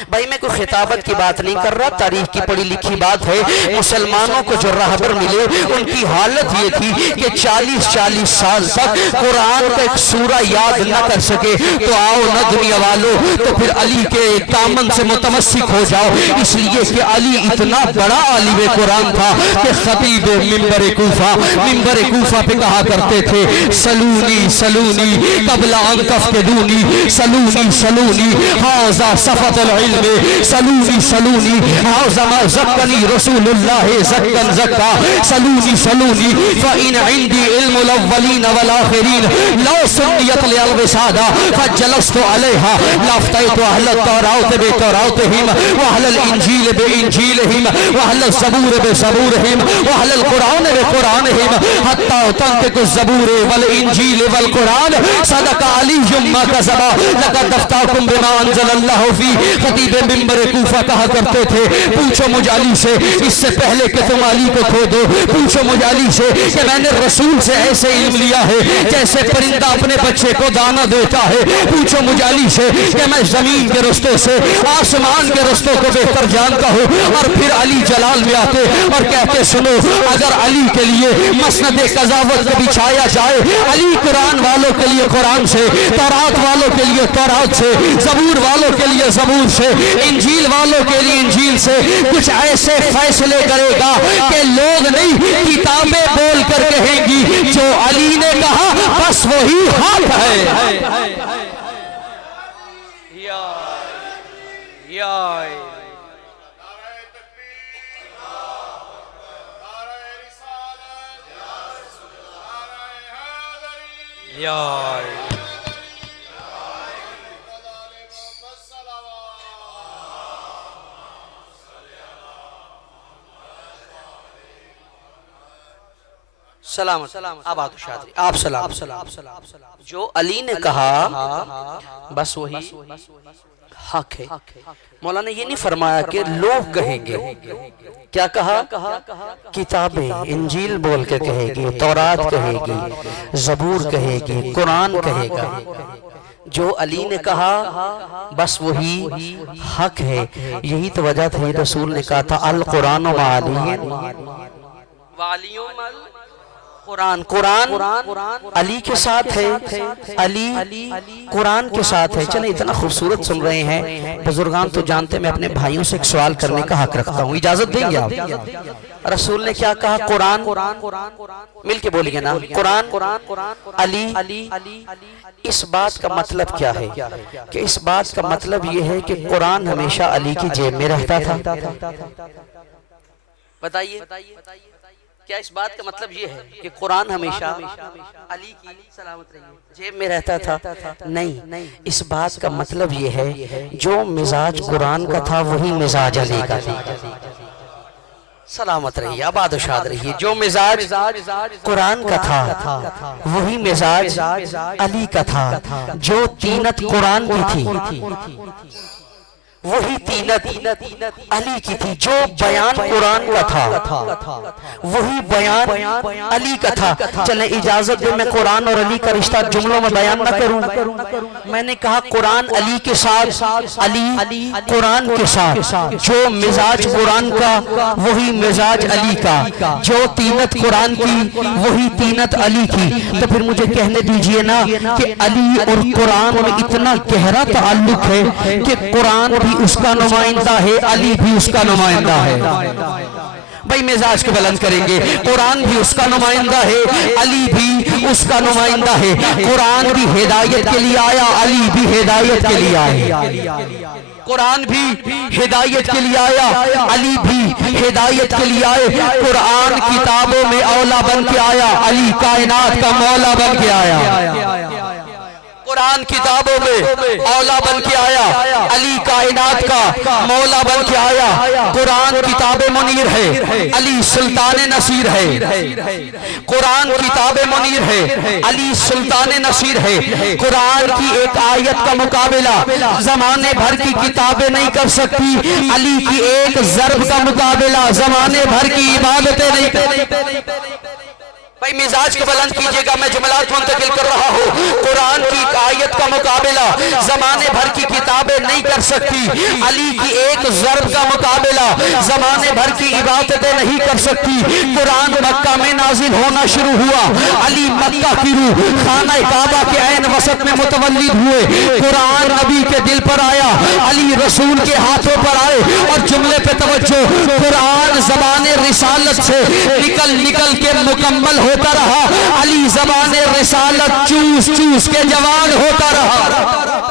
بھائی میں کوئی خطابت کی بات نہیں کر رہا، تاریخ کی پڑھی لکھی بات ہے۔ مسلمانوں کو جو رہبر ملے ان کی حالت یہ تھی کہ 40 سال تک قرآن کا ایک سورہ یاد نہ کر سکے۔ تو آؤ نہ دنیا والوں تو پھر علی کے دامن سے متمسک ہو جاؤ، اس لیے کہ علی اتنا بڑا عالم قرآن تھا کہ خطیب منبر کوفہ پہ کہا کرتے تھے سلونی سلونی قبل ان تفتدونی، سلونی سلونی ھذا صفت العلم، سلونی سلونی ھذا ما زکانی رسول اللہ زکن زکا، سلونی سلونی فإن عندي علم الاولین والآخرین لو سنیت للوسادہ فجلست علیہا لافتیت اہل التوراۃ بتوراتہم واہل الانجیل بانجیلہم واہل الزبور بزبورہم واہل القرآن بقرآنہم حتی تنطق الزبور والانجیل والقرآن صدق علی ما کذب لقد افتاکم بما انزل اللہ فی۔ خطیب منبر کوفہ کہا کرتے تھے پوچھو مجھ علی سے اس سے پہلے کہ تم علی کو کھو دو، پوچھو مجھ علی سے کہ میں نے رسول سے ایسے علم لیا ہے جیسے پرندہ اپنے بچے کو دانہ دیتا ہے، پوچھو مجھ علی سے کہ میں زمین کے رستوں سے آسمان کے رستوں کو بہتر جانتا ہوں۔ اور پھر علی جلال میں آتے اور کہتے سنو اگر علی کے لیے مسند قضاوت کو بچھایا جائے، علی قرآن والوں کے لیے قرآن سے، تورات والوں کے لیے تورات سے، زبور والوں کے لیے زبور سے، انجیل والوں کے لیے انجیل سے کچھ ایسے فیصلے کرے گا کہ لوگ نہیں کتابیں بول کر کہیں گی جو علی نے کہا بس وہی حق ہے۔ سلامت آباد و شادری آپ سلام. جو علی نے کہا بس وہی حق ہے. مولانا یہ نہیں فرمایا کہ لوگ کہیں گے. کیا کہا؟ کتابیں انجیل بول کے کہے گی، تورات کہے گی، زبور کہے گی، قرآن کہے گا. جو علی نے کہا بس وہی حق ہے. یہی تو وجہ تھی رسول نے کہا تھا القرآن و علی قرآن. قرآن علی کے ساتھ ہے، علی قرآن کے ساتھ ہے. چلیں اتنا خوبصورت سن رہے ہیں بزرگان تو جانتے میں اپنے بھائیوں سے ایک سوال کرنے کا حق رکھتا ہوں، اجازت دیں گے آپ؟ رسول نے کیا کہا؟ قرآن. مل کے بولیے گے نا، قرآن علی. اس بات کا مطلب کیا ہے؟ کہ اس بات کا مطلب یہ ہے کہ قرآن ہمیشہ علی کی جیب میں رہتا تھا. بتائیے کیا اس بات کا مطلب یہ ہے کہ قرآن ہمیشہ علی کی سلامت رہیے جیب میں رہتا تھا؟ نہیں، اس بات کا مطلب یہ ہے جو مزاج قرآن کا تھا وہی مزاج علی کا تھا. سلامت رہیے، آباد و شاد رہیے. جو مزاج قرآن کا تھا وہی مزاج علی کا تھا. جو تینت قرآن کی تھی وہی تینت علی کی تھی. جو بیان قرآن کا تھا وہی بیان علی کا تھا. چلیں اجازت دیں میں قرآن اور علی کا رشتہ جملوں میں بیان نہ کروں. میں نے کہا قرآن علی کے ساتھ، علی قرآن کے ساتھ. جو مزاج قرآن کا وہی مزاج علی کا. جو تینت قرآن کی وہی تینت علی کی. تو پھر مجھے کہنے دیجئے نا کہ علی اور قرآن میں اتنا گہرا تعلق ہے کہ قرآن بھی اس کا نمائندہ ہے، علی بھی اس کا نمائندہ ہے. بھائی مزاج کو بلند کریں گے. قرآن بھی اس کا نمائندہ ہے، علی بھی اس کا نمائندہ ہے. قرآن بھی ہدایت کے لیے آیا، علی بھی ہدایت کے لیے آیا. قرآن بھی ہدایت کے لیے آیا، علی بھی ہدایت کے لیے آئے. قرآن کتابوں میں اولا بن کے آیا، علی کائنات کا مولا بن کے آیا. قرآن کتابوں میں اولا بن کے آیا، علی کائنات کا مولا بن کے آیا. قرآن کتاب منیر ہے، علی سلطان نصیر ہے. قرآن کتاب منیر ہے، علی سلطان نصیر ہے. قرآن کی ایک آیت کا مقابلہ زمانے بھر کی کتابیں نہیں کر سکتی. علی کی ایک ضرب کا مقابلہ زمانے بھر کی عبادتیں نہیں کر سکتی. بھائی مزاج کو بلند کیجئے گا، میں جملات منتقل کر رہا ہوں. قرآن کی ایک آیت کا مقابلہ زمانے بھر کی کتابیں نہیں کر سکتی. علی کی ایک ضرب کا مقابلہ زمانے بھر کی عبادتیں نہیں کر سکتی. قرآن مکہ میں نازل ہونا شروع ہوا، علی مکہ کی روح خانہ کعبہ کے عین وسط میں متولد ہوئے. قرآن نبی کے دل پر آیا، علی رسول کے ہاتھوں پر آئے. اور جملے پہ توجہ، قرآن زبان رسالت سے نکل نکل کے مکمل ہوتا رہا. علی زبان رسالت چوس چوس کے جوان ہوتا رہا.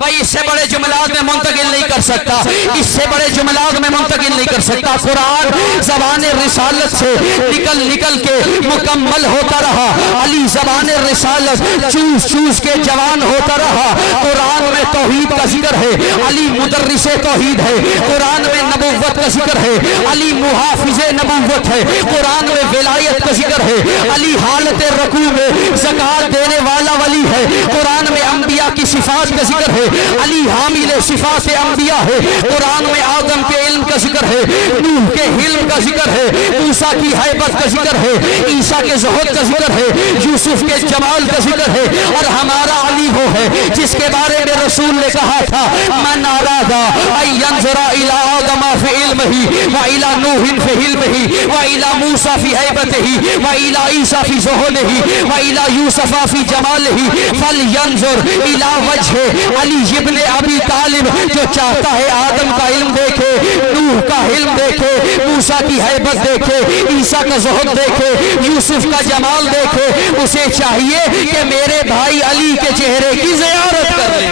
بھائی اس سے بڑے جملات میں منتقل نہیں کر سکتا، اس سے بڑے جملات میں منتقل نہیں کر سکتا. قرآن زبان رسالت سے نکل نکل کے مکمل ہوتا رہا. علی زبان رسالت چوس چوس کے جوان ہوتا رہا. قرآن میں توحید کا ذکر ہے، علی مدرس توحید ہے. قرآن میں نبوت کا ذکر ہے، علی محافظ نبوت ہے. قرآن میں ولایت کا ذکر ہے، علی حالت رکوع میں زکوٰۃ دینے والا ولی ہے. قرآن میں انبیاء کی صفات کا ذکر ہے، علی حامل صفات انبیاء ہے. قرآن میں آدم کے علم کا ذکر ہے، نوح کے حلم کا ذکر ہے، موسیٰ کی حیبت کا ذکر ہے، عیسیٰ کے زہد کا ذکر ہے، یوسف کے جمال کا ذکر ہے. اور ہمارا علی وہ ہے جس کے بارے میں رسول نے کہا تھا من اراد ان ينظر الى آدم في علمه والى نوح في حلمه والى موسیٰ في حیبته والى عیسیٰ في زہده والى یوسف في جماله فلینظر الى وجه علی ابن ابی طالب. جو چاہتا ہے آدم کا علم دیکھے، نوح کا علم دیکھے، موسیٰ کی حیبت دیکھے، عیسیٰ کا زہد دیکھے، یوسف کا جمال دیکھے، اسے چاہیے کہ میرے بھائی علی کے چہرے کی زیارت کر لیں.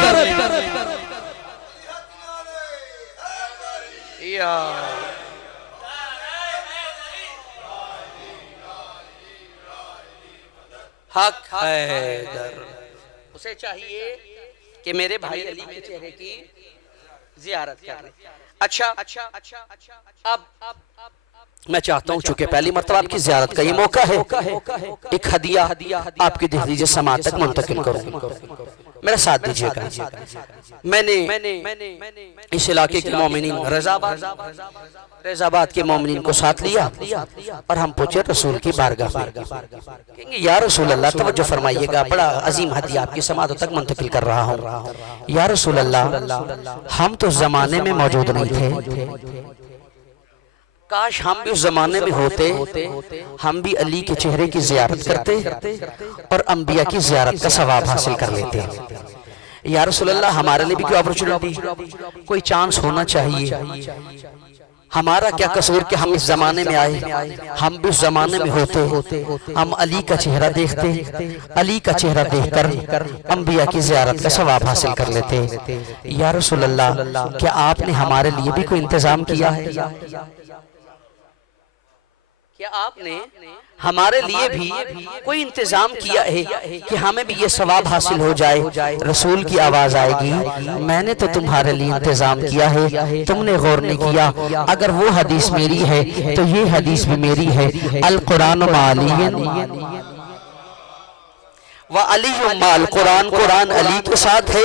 حق حیدر، اسے چاہیے کہ میرے بھائی علی کے چہرے کی زیارت کر لیں. اچھا اب میں چاہتا ہوں چونکہ پہلی مرتبہ آپ کی زیارت کا یہ موقع ہے، ایک ہدیہ آپ کی دہلیز سماعت تک منتقل کروں، میرا ساتھ دیجئے گا۔ میں نے اس علاقے کے مومنین رضا آباد کے مومنین کو ساتھ لیا اور ہم پہنچے رسول کی بارگاہ میں۔ کہیں گے یا رسول اللہ توجہ فرمائیے گا، بڑا عظیم ہدیہ آپ کی سماعت تک منتقل کر رہا ہوں۔ یا رسول اللہ ہم تو زمانے میں موجود نہیں تھے، کاش ہم بھی اس زمانے میں ہوتے، ہم بھی علی کے چہرے کی زیارت کرتے اور انبیاء کی زیارت کا ثواب حاصل کر لیتے۔ یا رسول اللہ ہمارے لیے بھی کوئی اپورچونٹی، کوئی چانس ہونا چاہیے، ہمارا کیا قصور کہ ہم اس زمانے میں آئے، ہم بھی اس زمانے میں ہوتے، ہم علی کا چہرہ دیکھتے، علی کا چہرہ دیکھ کر انبیاء کی زیارت کا ثواب حاصل کر لیتے۔ یا رسول اللہ کیا آپ نے ہمارے لیے بھی کوئی انتظام کیا ہے؟ کیا آپ نے ہمارے لیے بھی کوئی انتظام کیا ہے کہ ہمیں بھی یہ ثواب حاصل ہو جائے؟ رسول کی آواز آئے گی، میں نے تو تمہارے لیے انتظام کیا ہے، تم نے غور نہیں کیا۔ اگر وہ حدیث میری ہے تو یہ حدیث بھی میری ہے، القرآن مع علی وَعَلِيٌّ مَعَ الْقُرْآن، قرآن علی کے ساتھ ہے،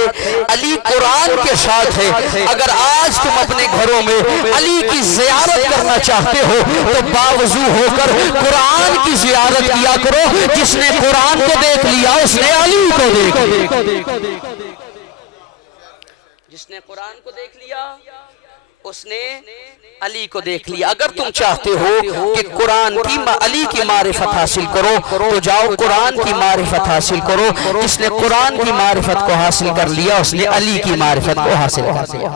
علی قرآن کے ساتھ ہے۔ اگر آج تم اپنے گھروں میں علی کی زیارت کرنا چاہتے ہو تو باوضو ہو کر قرآن کی زیارت کیا کرو، جس نے قرآن کو دیکھ لیا اس نے علی کو دیکھ لیا، جس نے قرآن کو دیکھ لیا اس نے علی کو دیکھ لیا۔ اگر تم چاہتے ہو کہ قرآن کی علی کی معرفت حاصل کرو تو جاؤ قرآن کی معرفت حاصل کرو، جس نے قرآن کی معرفت کو حاصل کر لیا اس نے علی کی معرفت کو حاصل کر لیا۔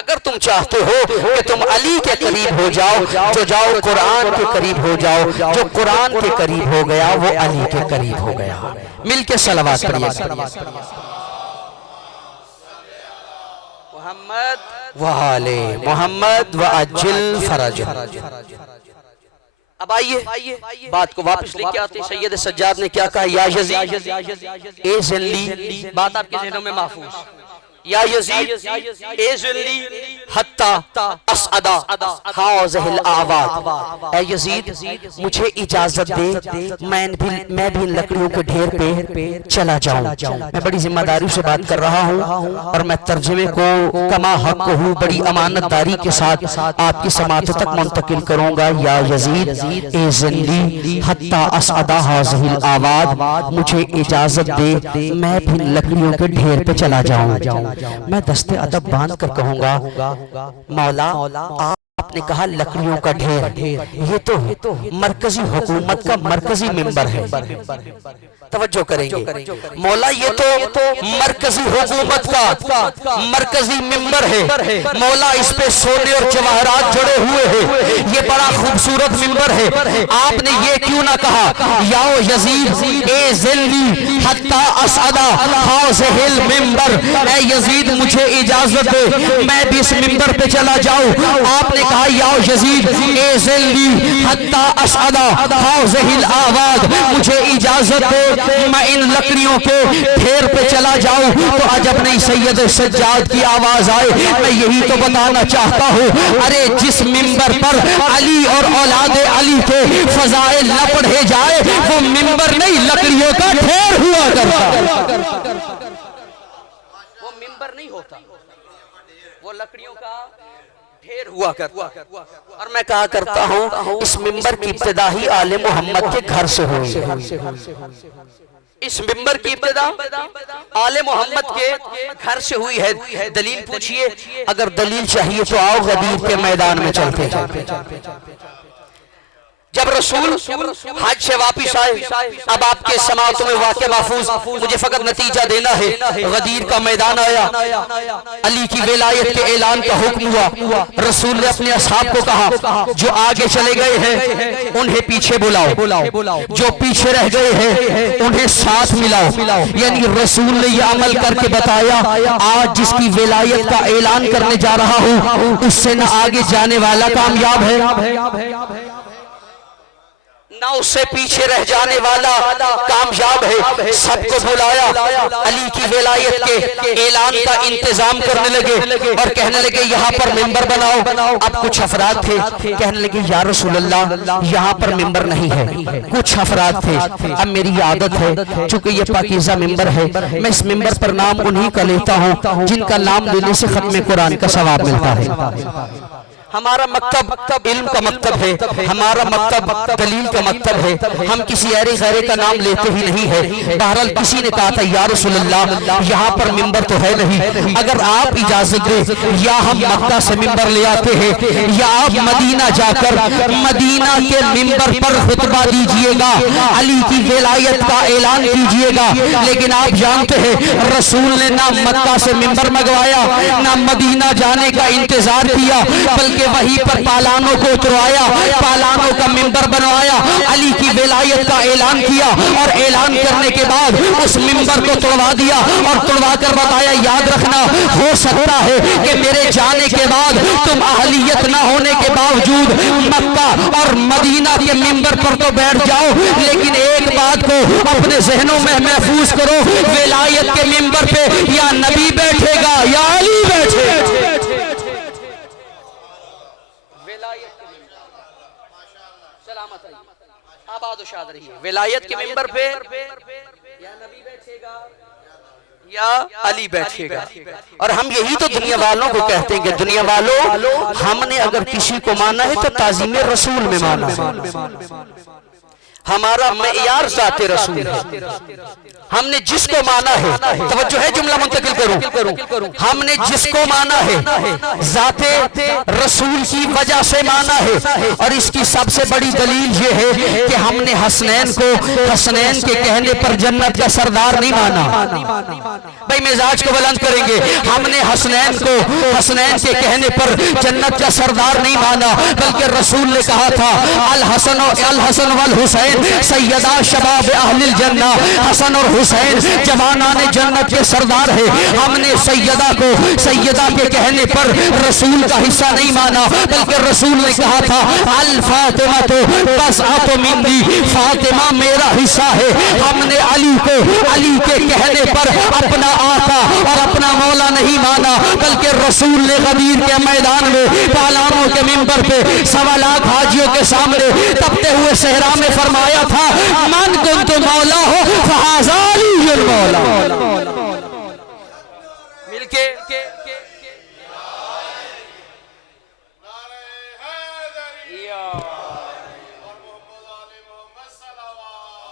اگر تم چاہتے ہو کہ تم علی کے قریب ہو جاؤ تو جاؤ قرآن کے قریب ہو جاؤ، جو قرآن کے قریب ہو گیا وہ علی کے قریب ہو گیا۔ مل کے صلوات پڑھیے، محمد وآل محمد وعجل فرج۔ اب آئیے بات کو واپس لے کے آتے، سید سجاد نے کیا کہا؟ یا یزید ایذن لی، بات آپ کے ذہنوں میں محفوظ، یا یزید ایذن لی حتی اسعد ہذہ الاعواد، اے یزید مجھے اجازت دے میں بھی ان لکڑیوں کے ڈھیر پہ چلا جاؤں۔ میں بڑی ذمہ داری سے بات کر رہا ہوں اور میں ترجمے کو کما حق ہوں بڑی امانت داری کے ساتھ آپ کی سماعت تک منتقل کروں گا۔ یا یزید ایذن لی حتی اسعد ہذہ الاعواد، مجھے اجازت دے میں بھی ان لکڑیوں کے ڈھیر پہ چلا جاؤں۔ میں دست ادب باندھ کر کہوں گا، مولا آپ نے کہا لکڑیوں کا ڈھیر، یہ تو مرکزی حکومت کا مرکزی ممبر ہے، توجہ کریں گے مولا، یہ تو مرکزی حکومت کا مرکزی ممبر ہے مولا، اس پہ سونے اور جواہرات جڑے ہوئے ہیں، یہ بڑا خوبصورت ممبر ہے۔ آپ نے یہ کیوں نہ کہا یا یزید ایذن لی حتی اسعد ہذہ المنبر، اے یزید مجھے اجازت دے میں بھی اس ممبر پہ چلا جاؤں؟ آپ نے کہا یا یزید ایذن لی حتی اسعد ہذہ الاعواد، مجھے اجازت دے میں ان لکڑیوں کے ڈھیر پہ چلا جاؤں۔ تو عجب نہیں سید سجاد کی آواز آئے، میں یہی تو بتانا چاہتا ہوں، ارے جس ممبر پر علی اور اولاد علی کے فضائل نہ پڑھے جائے وہ ممبر نہیں لکڑیوں کا ڈھیر ہوا کرتا، وہ ممبر نہیں ہوتا، وہ لکڑیوں کا ڈھیر ہوا کرتا۔ اور میں کہا کرتا ہوں اس ممبر کی ابتدا ہی آل محمد کے گھر سے ہوئی، اس ممبر کی ابتدا آل محمد کے گھر سے ہوئی ہے۔ دلیل پوچھئے، اگر دلیل چاہیے تو آؤ غدیر کے میدان میں چلتے ہیں۔ جب رسول حج سے واپس آئے، اب آپ کے سماعتوں میں واقع محفوظ، مجھے فقط نتیجہ دینا ہے، غدیر کا میدان آیا، علی کی ولایت کے اعلان کا حکم ہوا، رسول نے اپنے اصحاب کو کہا جو آگے چلے گئے ہیں انہیں پیچھے بلاؤ، جو پیچھے رہ گئے ہیں انہیں ساتھ ملاؤ۔ یعنی رسول نے یہ عمل کر کے بتایا، آج جس کی ولایت کا اعلان کرنے جا رہا ہوں اس سے نہ آگے جانے والا کامیاب ہے نہ اس سے پیچھے رہ جانے والا کامیاب ہے. سب کو بلایا, علی کی ولایت کے اعلان کا انتظام کرنے لگے اور کہنے لگے یہاں پر ممبر بناؤ. اب کچھ افراد تھے کہنے لگے یا رسول اللہ یہاں پر ممبر نہیں ہے. کچھ افراد تھے, اب میری عادت ہے چونکہ یہ پاکیزہ ممبر ہے, میں اس ممبر پر نام انہی کا لیتا ہوں جن کا نام لینے سے ختم قرآن کا ثواب ملتا ہے. ہمارا مکتب علم کا مکتب ہے, ہمارا مکتب دلیل کا مکتب ہے, ہم کسی ایرے غیرے کا نام لیتے ہی نہیں ہے. بہرحال کسی نے کہا تھا یا رسول اللہ یہاں پر ممبر تو ہے نہیں, اگر آپ اجازت دیں یا ہم مکہ سے ممبر لے آتے ہیں یا آپ مدینہ جا کر مدینہ کے ممبر پر خطبہ دیجئے گا, علی کی ولایت کا اعلان کیجئے گا. لیکن آپ جانتے ہیں رسول نے نہ مکہ سے ممبر منگوایا نہ مدینہ جانے کا انتظار کیا, بلکہ وہیں پر پالانوں کو اتروایا, پالانوں کا ممبر بنوایا, علی کی ولایت کا اعلان کیا اور اعلان کرنے کے بعد اس ممبر کو توڑوا دیا اور توڑوا کر بتایا یاد رکھنا ہو سکتا ہے کہ میرے جانے کے بعد تم اہلیت نہ ہونے کے باوجود مکہ اور مدینہ کے ممبر پر تو بیٹھ جاؤ, لیکن ایک بات کو اپنے ذہنوں میں محفوظ کرو, ولایت کے ممبر پہ یا نبی بیٹھے گا یا علی بیٹھے گا. آباد و شاد رہی ہے. ولایت کے ممبر پہ یا نبی بیٹھے گا یا علی بیٹھے گا. اور ہم یہی تو دنیا والوں کو کہتے ہیں کہ دنیا والوں ہم نے اگر کسی کو مانا ہے تو تعظیم رسول میں مانا ہے, ہمارا معیار ذات رسول ہے. ہم نے جس کو مانا ہے, توجہ ہے جملہ منتقل کروں, ہم نے جس کو مانا ہے ذات رسول کی وجہ سے مانا ہے. اور اس کی سب سے بڑی دلیل یہ ہے کہ ہم نے حسنین کو حسنین کے کہنے پر جنت کا سردار نہیں مانا. بھائی مزاج کو بلند کریں گے, ہم نے حسنین کو حسنین کے کہنے پر جنت کا سردار نہیں مانا, بلکہ رسول نے کہا تھا الحسن والحسین سیدہ شباب اہل الجنہ, حسن اور حسین جوانان جنت کے سردار ہے. ہم نے سیدہ کے کہنے پر رسول کا حصہ نہیں مانا, بلکہ رسول نے کہا تھا الفاطمہ تو بسعۃ منی, فاطمہ میرا حصہ ہے. ہم نے علی کے کہنے پر اپنا آقا اور اپنا مولا نہیں مانا, بلکہ رسول نے غدیر کے میدان میں پالانوں کے ممبر پہ 1.25 لاکھ حاجیوں کے سامنے تپتے ہوئے صحرا میں فرمایا تھا من کنت مولا ہو فہذا علی المولا. مل کے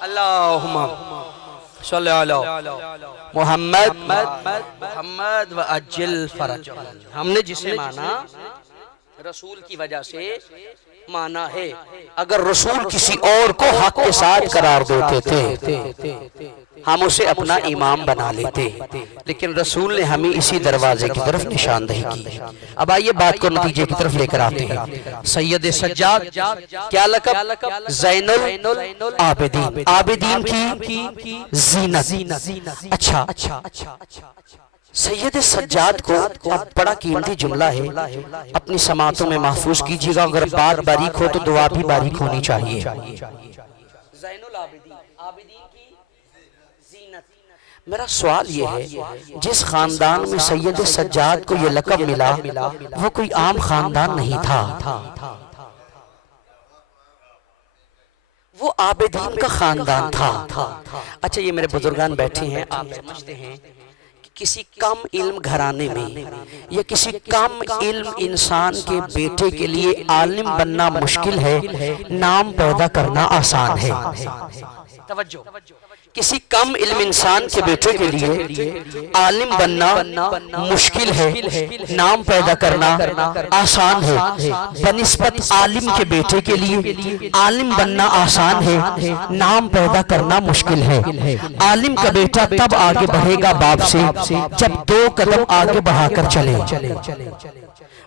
اللہم صلی علی محمد و اجل فرج. ہم نے جسے مانا رسول کی وجہ سے مانا ہے. اگر رسول کسی اور کو حق کے ساتھ قرار دیتے تھے ہم اسے اپنا امام بنا لیتے, لیکن رسول نے ہمیں اسی دروازے کی طرف نشاندہی کی. اب آئیے بات کو نتیجے کی طرف لے کر آتے ہیں. سید سجاد کیا لقب؟ زین العابدین, عابدین کی زینت. اچھا سید سجاد کو اب بڑا قیمتی جملہ ہے, اپنی سماعتوں میں محفوظ کیجیے گا. اگر بات باریک ہو تو دعا بھی باریک ہونی چاہیے. زین العابدین, عابدین کی زینت. میرا سوال یہ ہے جس خاندان میں سید سجاد کو یہ لقب ملا وہ کوئی عام خاندان نہیں تھا, وہ عابدین کا خاندان تھا. اچھا یہ میرے بزرگان بیٹھے ہیں, آپ سمجھتے ہیں کسی کم علم گھرانے میں یا کسی کم علم انسان کے بیٹے کے لیے عالم بننا مشکل ہے, نام پیدا کرنا آسان ہے. توجہ, کسی کم علم انسان کے بیٹے کے لیے عالم بننا مشکل ہے, نام پیدا کرنا آسان ہے. بنسبت عالم کے بیٹے کے لیے عالم بننا آسان ہے, نام پیدا کرنا مشکل ہے. عالم کا بیٹا تب آگے بڑھے گا باپ سے جب 2 قدم آگے بڑھا کر چلے.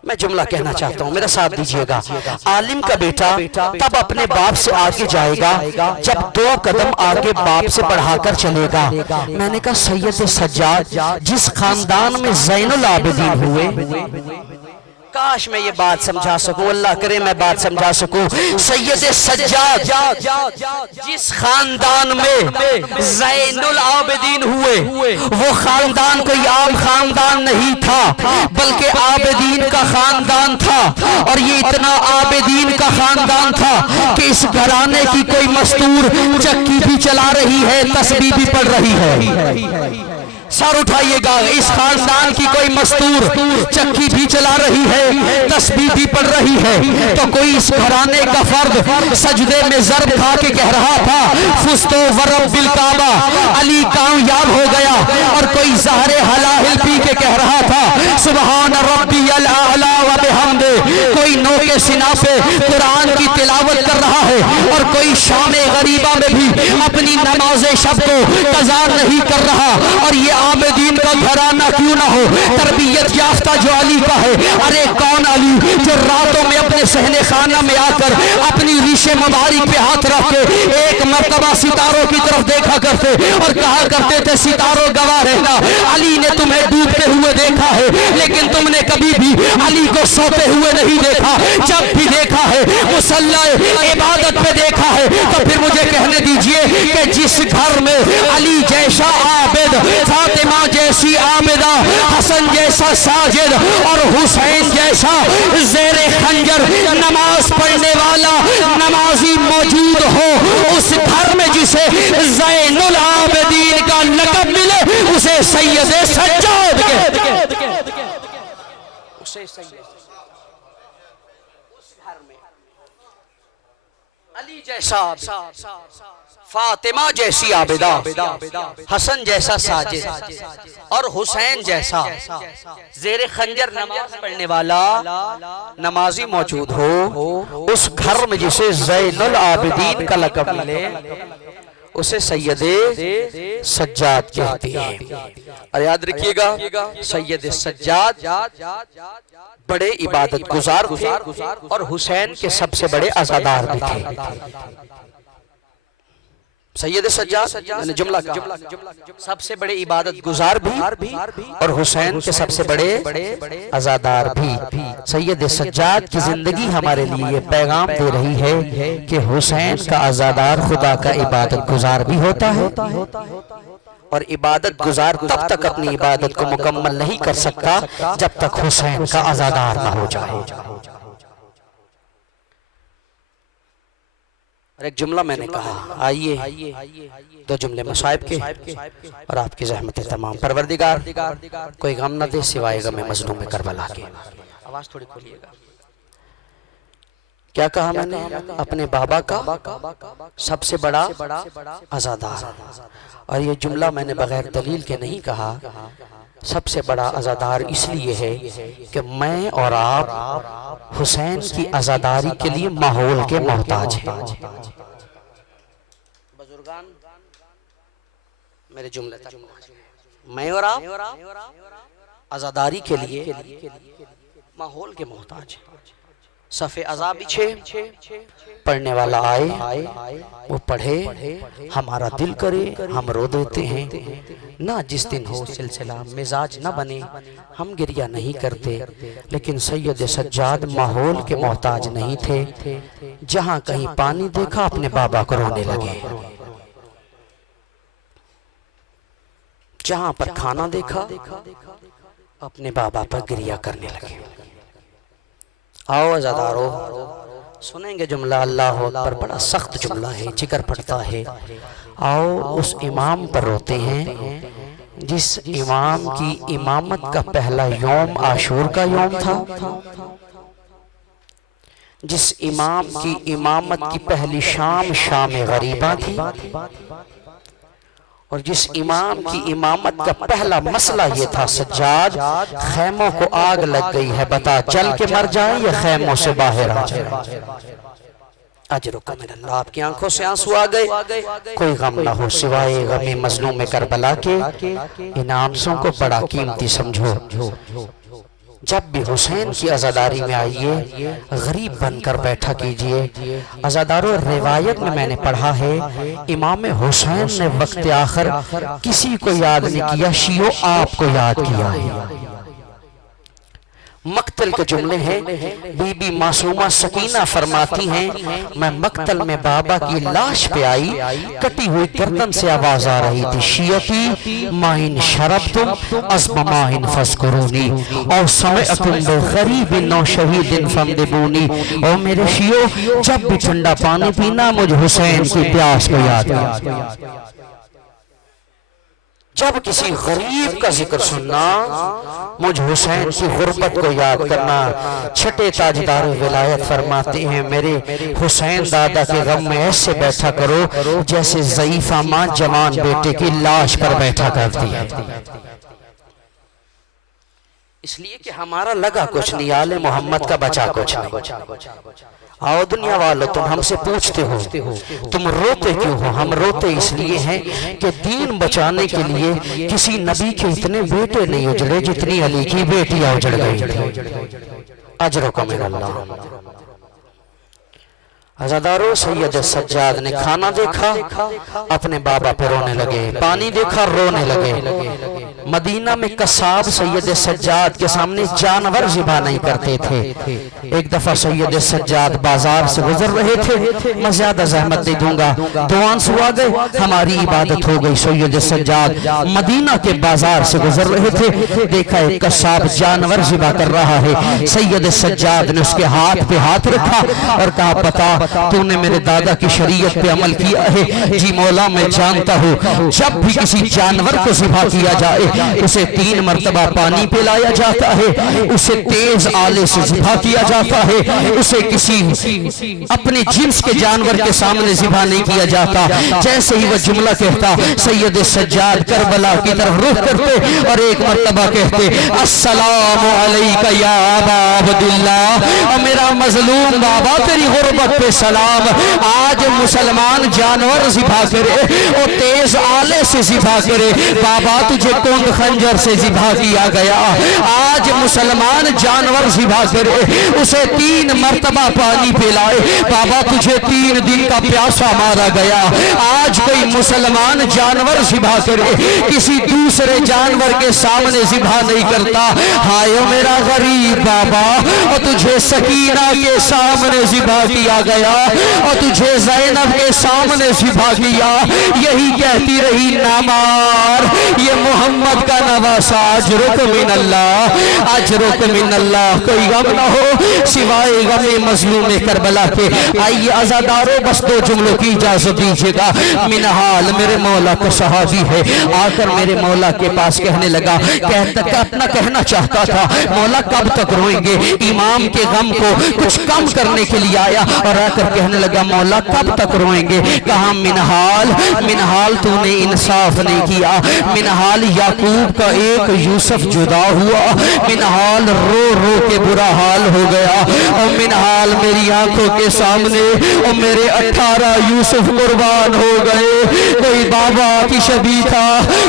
میں جملہ کہنا چاہتا ہوں, میرا ساتھ دیجئے گا. عالم کا بیٹا تب اپنے باپ سے آگے جائے گا جب 2 قدم آگے باپ سے بڑھا کر چلے گا. میں نے کہا سید سجاد جس خاندان میں زین العابدین ہوئے کاش میں یہ بات سمجھا سکوں، اللہ کرے میں بات سمجھا سکوں۔ سید سجاد جس خاندان میں زین العابدین ہوئے، وہ خاندان کوئی عام خاندان نہیں تھا، بلکہ عابدین کا خاندان تھا، اور یہ اتنا عابدین کا خاندان تھا کہ اس گھرانے کی کوئی مستور چکی بھی چلا رہی ہے، تسبیح بھی پڑھ رہی ہے۔ سر اٹھائیے گا، اس خاندان کی کوئی مستور چکی بھی چلا رہی ہے، تسبیح بھی پڑھ رہی ہے، تو کوئی اس گھرانے کا فرد سجدے میں ضرب کھا کے کہہ رہا تھا فزت ورب الکعبہ، علی کامیاب ہو گیا، اور کوئی زہر حلاہل پی کے کہہ رہا تھا سبحان ربی الاعلی و بحمدہ، کوئی نوک سنا پہ قرآن کی تلاوت کر رہا ہے، اور کوئی شام غریبہ میں بھی اپنی نماز شب کو قضا نہیں کر رہا۔ اور یہ عابدین کا گھرانہ کیوں نہ ہو، تربیت یافتہ جو علی کا ہے، ارے کون علی جو راتوں میں اپنے صحن خانہ میں آ کر اپنی ریش مبارک پہ ہاتھ رکھ کے ایک مرتبہ ستاروں کی طرف دیکھا کرتے اور کہا کرتے تھے ستاروں گواہ رہنا، علی نے تمہیں ڈوبتے ہوئے دیکھا ہے، لیکن تم نے کبھی بھی علی کو سوتے ہوئے نہیں دیکھا، جب بھی دیکھا ہے مصلی عبادت پہ دیکھا ہے۔ تو پھر مجھے کہنے دیجئے کہ جس گھر میں علی جیسا عابد، فاطمہ جیسی عابدہ، حسن جیسا ساجد، اور حسین جیسا زیر خنجر نماز پڑھنے والا نمازی موجود ہو، اس گھر میں جسے زین العابدین کا لقب ملے اسے سید سجاد کہتے ہیں۔ اسے سید علی جیسا، فاطمہ جیسی عابدہ، حسن جیسا ساجد، اور حسین جیسا زیر خنجر نماز پڑھنے والا نمازی موجود ہو، اس گھر میں جسے زین العابدین کا لقب ملے اسے سید سجاد کہتے ہیں۔ اور یاد رکھیے گا سید سجاد بڑے عبادت گزار تھے، اور حسین کے سب سے بڑے عزادار بھی تھے۔ سید سجاد نے جملہ کہا، سب سے بڑے عبادت گزار بھی اور حسین کے سب سے بڑے عزادار بھی۔ سید سجاد کی زندگی ہمارے لیے یہ پیغام دے رہی ہے کہ حسین کا عزادار خدا کا عبادت گزار بھی ہوتا ہے، اور عبادت گزار تب تک اپنی عبادت کو مکمل نہیں کر سکتا جب تک حسین کا عزادار نہ ہو جائے۔ اور ایک جملہ میں نے کہا، آئیے دو جملے مصائب کے اور آپ کی زحمت تمام۔ پروردگار کوئی غم نہ دے سوائے غم مظلوم کربلا کے۔ آواز تھوڑی کھولیے گا۔ کیا کہا میں نے؟ اپنے بابا کا سب سے بڑا عزادار، اور یہ جملہ میں نے بغیر دلیل کے نہیں کہا۔ سب سے بڑا عزادار اس لیے ہے کہ میں اور آپ حسین کی عزاداری کے لیے ماحول کے محتاج ہیں۔ بزرگان میرے جملے تک، میں اور آپ عزاداری کے لیے ماحول کے محتاج ہیں۔ صف عزا بچھے، پڑھنے والا آئے، وہ پڑھے، ہمارا دل کرے ہم رو دیتے ہیں، نہ جس دن ہو سلسلہ مزاج نہ بنے ہم گریہ نہیں کرتے۔ لیکن سید سجاد ماحول کے محتاج نہیں تھے، جہاں کہیں پانی دیکھا اپنے بابا کو رونے لگے، جہاں پر کھانا دیکھا اپنے بابا پر گریہ کرنے لگے۔ آؤ عزادارو سنیں گے جملہ، اللہ اکبر، بڑا سخت جملہ ہے، جگر پڑتا ہے۔ آؤ اس امام پر روتے ہیں جس امام کی امامت کا پہلا یوم عاشور کا یوم تھا، جس امام کی امامت کی پہلی شام شام غریبہ تھی، اور جس امام کی امامت کا پہلا مسئلہ یہ تھا سجاد خیموں کو آگ لگ گئی ہے، بتا جل کے مر جائیں یا خیموں سے باہر آ جائیں۔ اجرکم من اللہ، آپ کی آنکھوں سے آنسو آ گئے، کوئی غم نہ ہو سوائے غم مظلوم کربلا کے، ان آنسوں کو بڑا قیمتی سمجھو۔ جب بھی حسین کی عزاداری میں آئیے غریب بن کر بیٹھا کیجئے۔ عزاداروں روایت میں نے پڑھا ہے امام حسین نے وقت آخر کسی کو یاد نہیں کیا، شیعوں آپ کو یاد کیا ہے۔ مقتل کے جملے ہیں۔ بی بی معصومہ سکینہ فرماتی ہیں میں مقتل میں بابا کی لاش پہ آئی، کٹی ہوئی گردن سے آواز آ رہی تھی شیعتی ماہن شربتم عزم ماہن فذکرونی اور سمعتم بغریب نو شہید فمدبونی، اور میرے شیعو جب بھی ٹھنڈا پانی پینا مجھ حسین کی پیاس کو یاد کرنا، جب کسی غریب کا ذکر سننا مجھ حسین کی غربت کو یاد کرنا۔ چھٹے تاجدار ولایت فرماتے ہیں میرے حسین دادا کے غم میں ایسے بیٹھا کرو جیسے ضعیفہ ماں جوان بیٹے کی لاش پر بیٹھا کرتی ہے، اس لیے کہ ہمارا لگا کچھ نہیں، آل محمد کا بچا کچھ نہیں۔ آؤ دنیا والو تم ہم سے پوچھتے ہو تم روتے کیوں ہو؟ ہم روتے اس لیے ہیں کہ دین بچانے کے لیے کسی نبی کے اتنے بیٹے نہیں اجڑے جتنی علی کی بیٹیاں اجڑ گئی تھی۔ اجرکم من اللہ۔ عزادارو سید سجاد نے کھانا دیکھا اپنے بابا پہ رونے لگے، پانی دیکھا رونے لگے۔ مدینہ میں قصاب سید سجاد کے سامنے جانور ذبح نہیں کرتے تھے۔ ایک دفعہ سید سجاد بازار سے گزر رہے تھے، میں زیادہ زحمت نہیں دوں گا، دو آنسو آ گئے، ہماری عبادت ہو گئی۔ سید سجاد مدینہ کے بازار سے گزر رہے تھے، دیکھا ایک قصاب جانور ذبح کر رہا ہے۔ سید سجاد نے اس کے ہاتھ پہ ہاتھ رکھا اور کہا پتا تو نے میرے دادا کی شریعت پہ عمل کیا ہے؟ جی مولا میں جانتا ہوں، جب بھی کسی جانور کو ذبح کیا جائے اسے 3 مرتبہ پانی پلایا جاتا ہے، اسے تیز آلے سے ذبح کیا جاتا ہے، اسے کسی اپنے جنس کے جانور کے سامنے ذبح نہیں کیا جاتا۔ جیسے ہی وہ جملہ کہتا سید سجاد کربلا کی طرف رخ کرتے اور ایک مرتبہ کہتے السلام علیکہ یا ابا عبداللہ، اور میرا مظلوم بابا تیری غربت پہ سلام۔ آج مسلمان جانور ذبح کرے اور تیز آلے سے ذبح کرے، بابا تجھے کونڈ خنجر سے ذبح کیا گیا۔ آج مسلمان جانور ذبح کرے اسے 3 مرتبہ پانی پلائے، بابا تجھے 3 دن کا پیاسا مارا گیا۔ آج کوئی مسلمان جانور ذبح کرے کسی دوسرے جانور کے سامنے ذبح نہیں کرتا۔ ہائے میرا غریب بابا، اور تجھے سکینہ کے سامنے ذبح کیا گیا اور تجھے زینب کے سامنے ذبح کیا۔ یہی کہتی رہی نامار یہ محمد کا نواسا اجرک من اللہ، اجرک من اللہ۔ کوئی غم نہ ہو سوائے غم مظلوم کربلا کے۔ آئیے عزادارو بس 2 جملوں کی اجازت دیجیے گا۔ منحال میرے مولا کا صحابی ہے، آ کر میرے مولا کے پاس کہنے لگا، اپنا کہنا چاہتا تھا مولا کب تک روئیں گے؟ امام کے غم کو کچھ کم کرنے کے لیے آیا اور آ کر کہنے لگا مولا کب تک روئیں گے؟ کہا منحال تو نے انصاف نہیں کیا، منحال یعقوب کا ایک یوسف جدا ہوا، منحال رو رو کے برا حال ہو گیا، اور منحال میری آنکھوں کے سامنے اور میرے 18 یوسف قربان ہو گئے۔ کوئی بابا کی شبیہ تھا،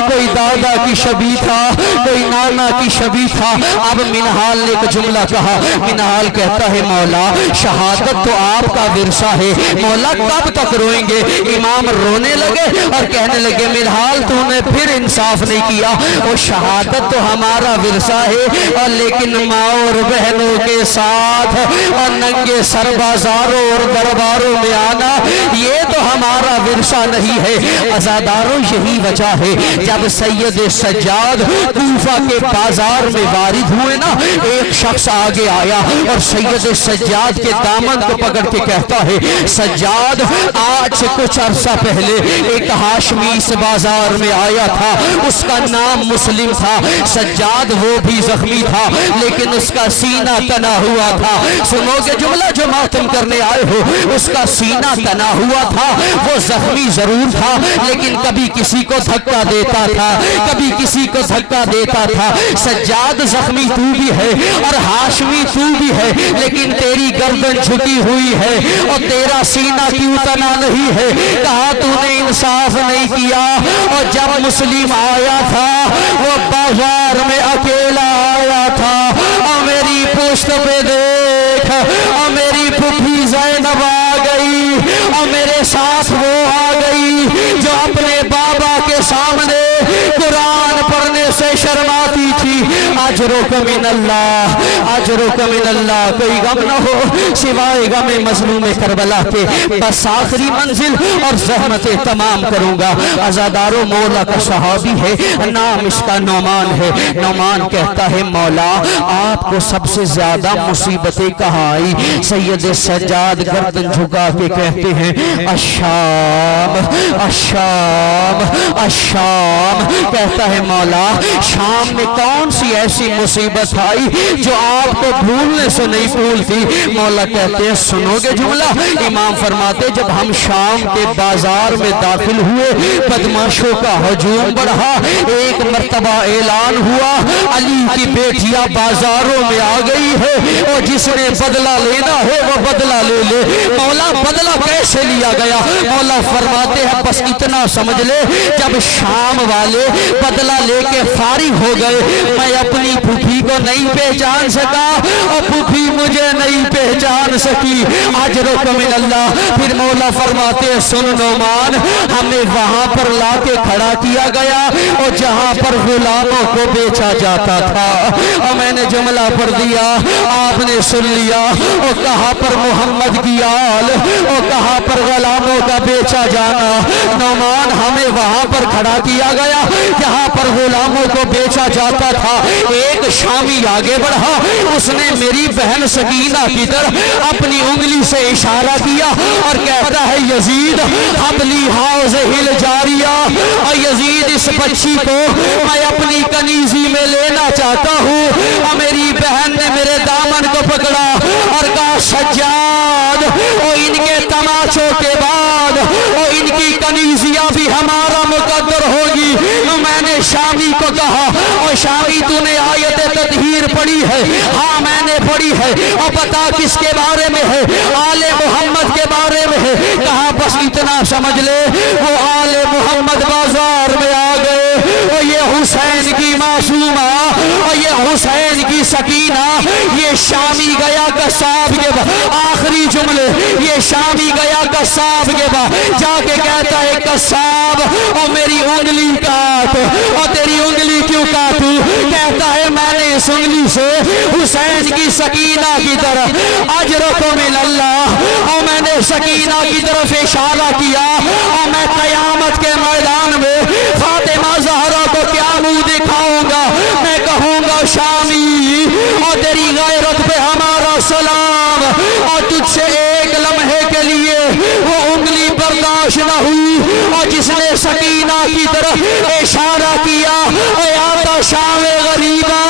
کوئی دادا کی شبیہ تھا، کوئی نانا کی شبیہ تھا۔ اب منحال نے ایک جملہ کہا، منحال کہتا ہے مولا شہادت تو آپ کا ورثہ ہے، مولا کب تک روئیں گے؟ امام رونے لگے اور کہنے لگے منحال تو نے پھر انصاف نہیں کیا، وہ شہادت تو ہمارا ورثہ ہے اور لیکن ماں اور بہنوں کے ساتھ اور ننگے سر بازاروں اور درباروں میں آنا یہ تو ہمارا ورثہ نہیں ہے۔ عزاداروں یہی وجہ ہے جب سید سجاد کوفہ کے بازار میں وارد ہوئے نا، ایک شخص آگے آیا اور سید سجاد کے دامن کو پکڑ کے کہتا ہے سجاد آج سے کچھ عرصہ پہلے ایک ہاشمی اس بازار میں آیا تھا، اس کا نام مسلم تھا، سجاد وہ بھی زخمی تھا لیکن اس کا سینہ تنا ہوا تھا۔ سنو کہ جملہ جو ماتم کرنے آئے ہو، اس کا سینہ تنا ہوا تھا، وہ زخمی ضرور تھا لیکن کبھی کسی کو دھکا دیتا تھا، کبھی کسی کو دھکا دیتا تھا۔ سجاد زخمی تو بھی ہے اور ہاشمی تو بھی ہے لیکن تیری گردن جھکی ہوئی ہے اور تیرا سینہ کیوں تنا نہیں ہے؟ کہا تو نے انصاف نہیں کیا۔ اور جب مسلم آیا تھا وہ بازار میں اکیلا آیا تھا، اور میری پشت پہ دیکھ اور میری پھوپھی زینب آ گئی اور میرے ساتھ وہ آ گئی جو اپنے بابا کے سامنے قرآن پڑھنے سے شرماتی تھی، اجرک من اللہ، اجرک من اللہ، کوئی غم نہ ہو سوائے غم مظلوم کربلا کے، بس آخری منزل اور زحمتیں تمام کروں گا۔ عزادارو مولا کا صحابی ہے، نام اس کا نعمان ہے۔ نعمان کہتا ہے مولا آپ کو سب سے زیادہ مصیبتیں کہاں آئی؟ سید سجاد گردن جھکا کے کہتے ہیں الشام، الشام، الشام۔ کہتا ہے مولا شام میں کون سی ایسی مصیبت آئی جو آپ کو بھولنے سے نہیں بھولتی؟ مولا کہتے ہیں سنو گے جملہ؟ امام فرماتے جب ہم شام کے بازار میں داخل ہوئے بدماشوں کا ہجوم بڑھا، ایک مرتبہ اعلان ہوا علی کی بیٹیاں بازاروں میں آ گئی ہے اور جس نے بدلہ لینا ہے وہ بدلہ لے لے۔ مولا بدلہ کیسے لیا گیا؟ مولا فرماتے ہیں بس اتنا سمجھ لے جب شام والے بدلہ لے کے فارغ ہو گئے میں اپنی پھوپھی کو نہیں پہچان سکا اور پھوپھی مجھے نہیں پہچان سکی، اجرک من اللہ۔ پھر مولا فرماتے ہیں سن نعمان ہمیں وہاں پر لا کے کھڑا کیا گیا اور جہاں پر غلاموں کو بیچا جاتا تھا، اور میں نے جملہ پڑھ دیا آپ نے سن لیا، اور کہاں پر محمد کی آل اور کہاں پر غلاموں کا بیچا جانا۔ نعمان ہمیں وہاں پر کھڑا کیا گیا جہاں پر غلاموں کو بیچا جاتا تھا۔ ایک شامی آگے بڑھا، اس نے میری بہن سکینہ کی طرف اپنی انگلی سے اشارہ کیا اور کہتا ہے یزید حبلی حوض ہل جاریہ، اور یزید اس بچی کو میں اپنی کنیزی میں لینا چاہتا ہوں۔ اور میری بہن نے میرے دامن کو پکڑا اور کہا سجاد اور ان کے تماچوں کے بعد اور ان کی کنیزیاں بھی ہمارا مقدر ہوگی۔ میں نے شامی کو کہا اور شامی تو نے آیت تطہیر پڑھی ہے؟ ہاں میں نے پڑھی ہے، اور بتا کس کے بارے میں ہے؟ آل محمد کے بارے میں ہے۔ کہا بس اتنا سمجھ لے وہ آل محمد بازار میں آ گئے اور یہ حسین کی معصومہ اور یہ حسین کی سکینہ، یہ شامی گیا قصاب کے بعد آخری جملے، یہ شامی گیا قصاب کے بعد جا کے کہتا ہے قصاب اور میری انگلی کاٹ، اور تیری انگلی کیوں کاٹوں؟ کہتا ہے میں نے اس انگلی سے حسین کی سکینہ کی طرف اجرک من اللہ، اور میں نے سکینہ کی طرف اشارہ کیا، اور میں قیامت کے میدان میں فاطمہ زہرا کو کیا منہ دکھاؤں گا؟ میں کہوں گا شامی اور تیری غیرت پہ ہمارا سلام، اور تجھ سے ایک لمحے کے لیے وہ انگلی برداشت نہ ہوئی، اور جس نے سکینہ کی طرف اشارہ کیا اے آتا شام غریبہ،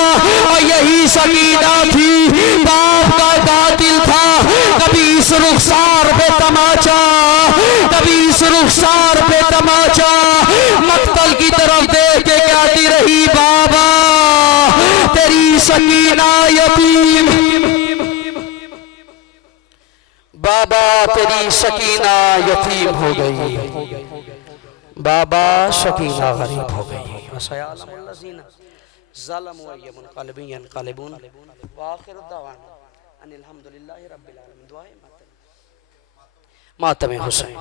اور یہی سکینہ تھی باپ کا قاتل تھا، کبھی اس رخسار پہ تماچا، کبھی اس رخسار پہ تماچا، مقتل کی طرف دیکھ کے کہتی رہی بابا تیری سکینہ یتیم، بابا تیری سکینہ یتیم ہو گئی، بابا سکینہ غریب ہو گئی۔ وَسَيَعْلَمُ الَّذِينَ ظَلَمُوا أَيَّ مُنْقَلِبٍ يَنْقَلِبُونَ وَآخِرُ دَعْوَانَا أَنِ الْحَمْدُ لِلَّهِ رَبِّ الْعَالَمِينَ۔ دعائیں ماتم حسین۔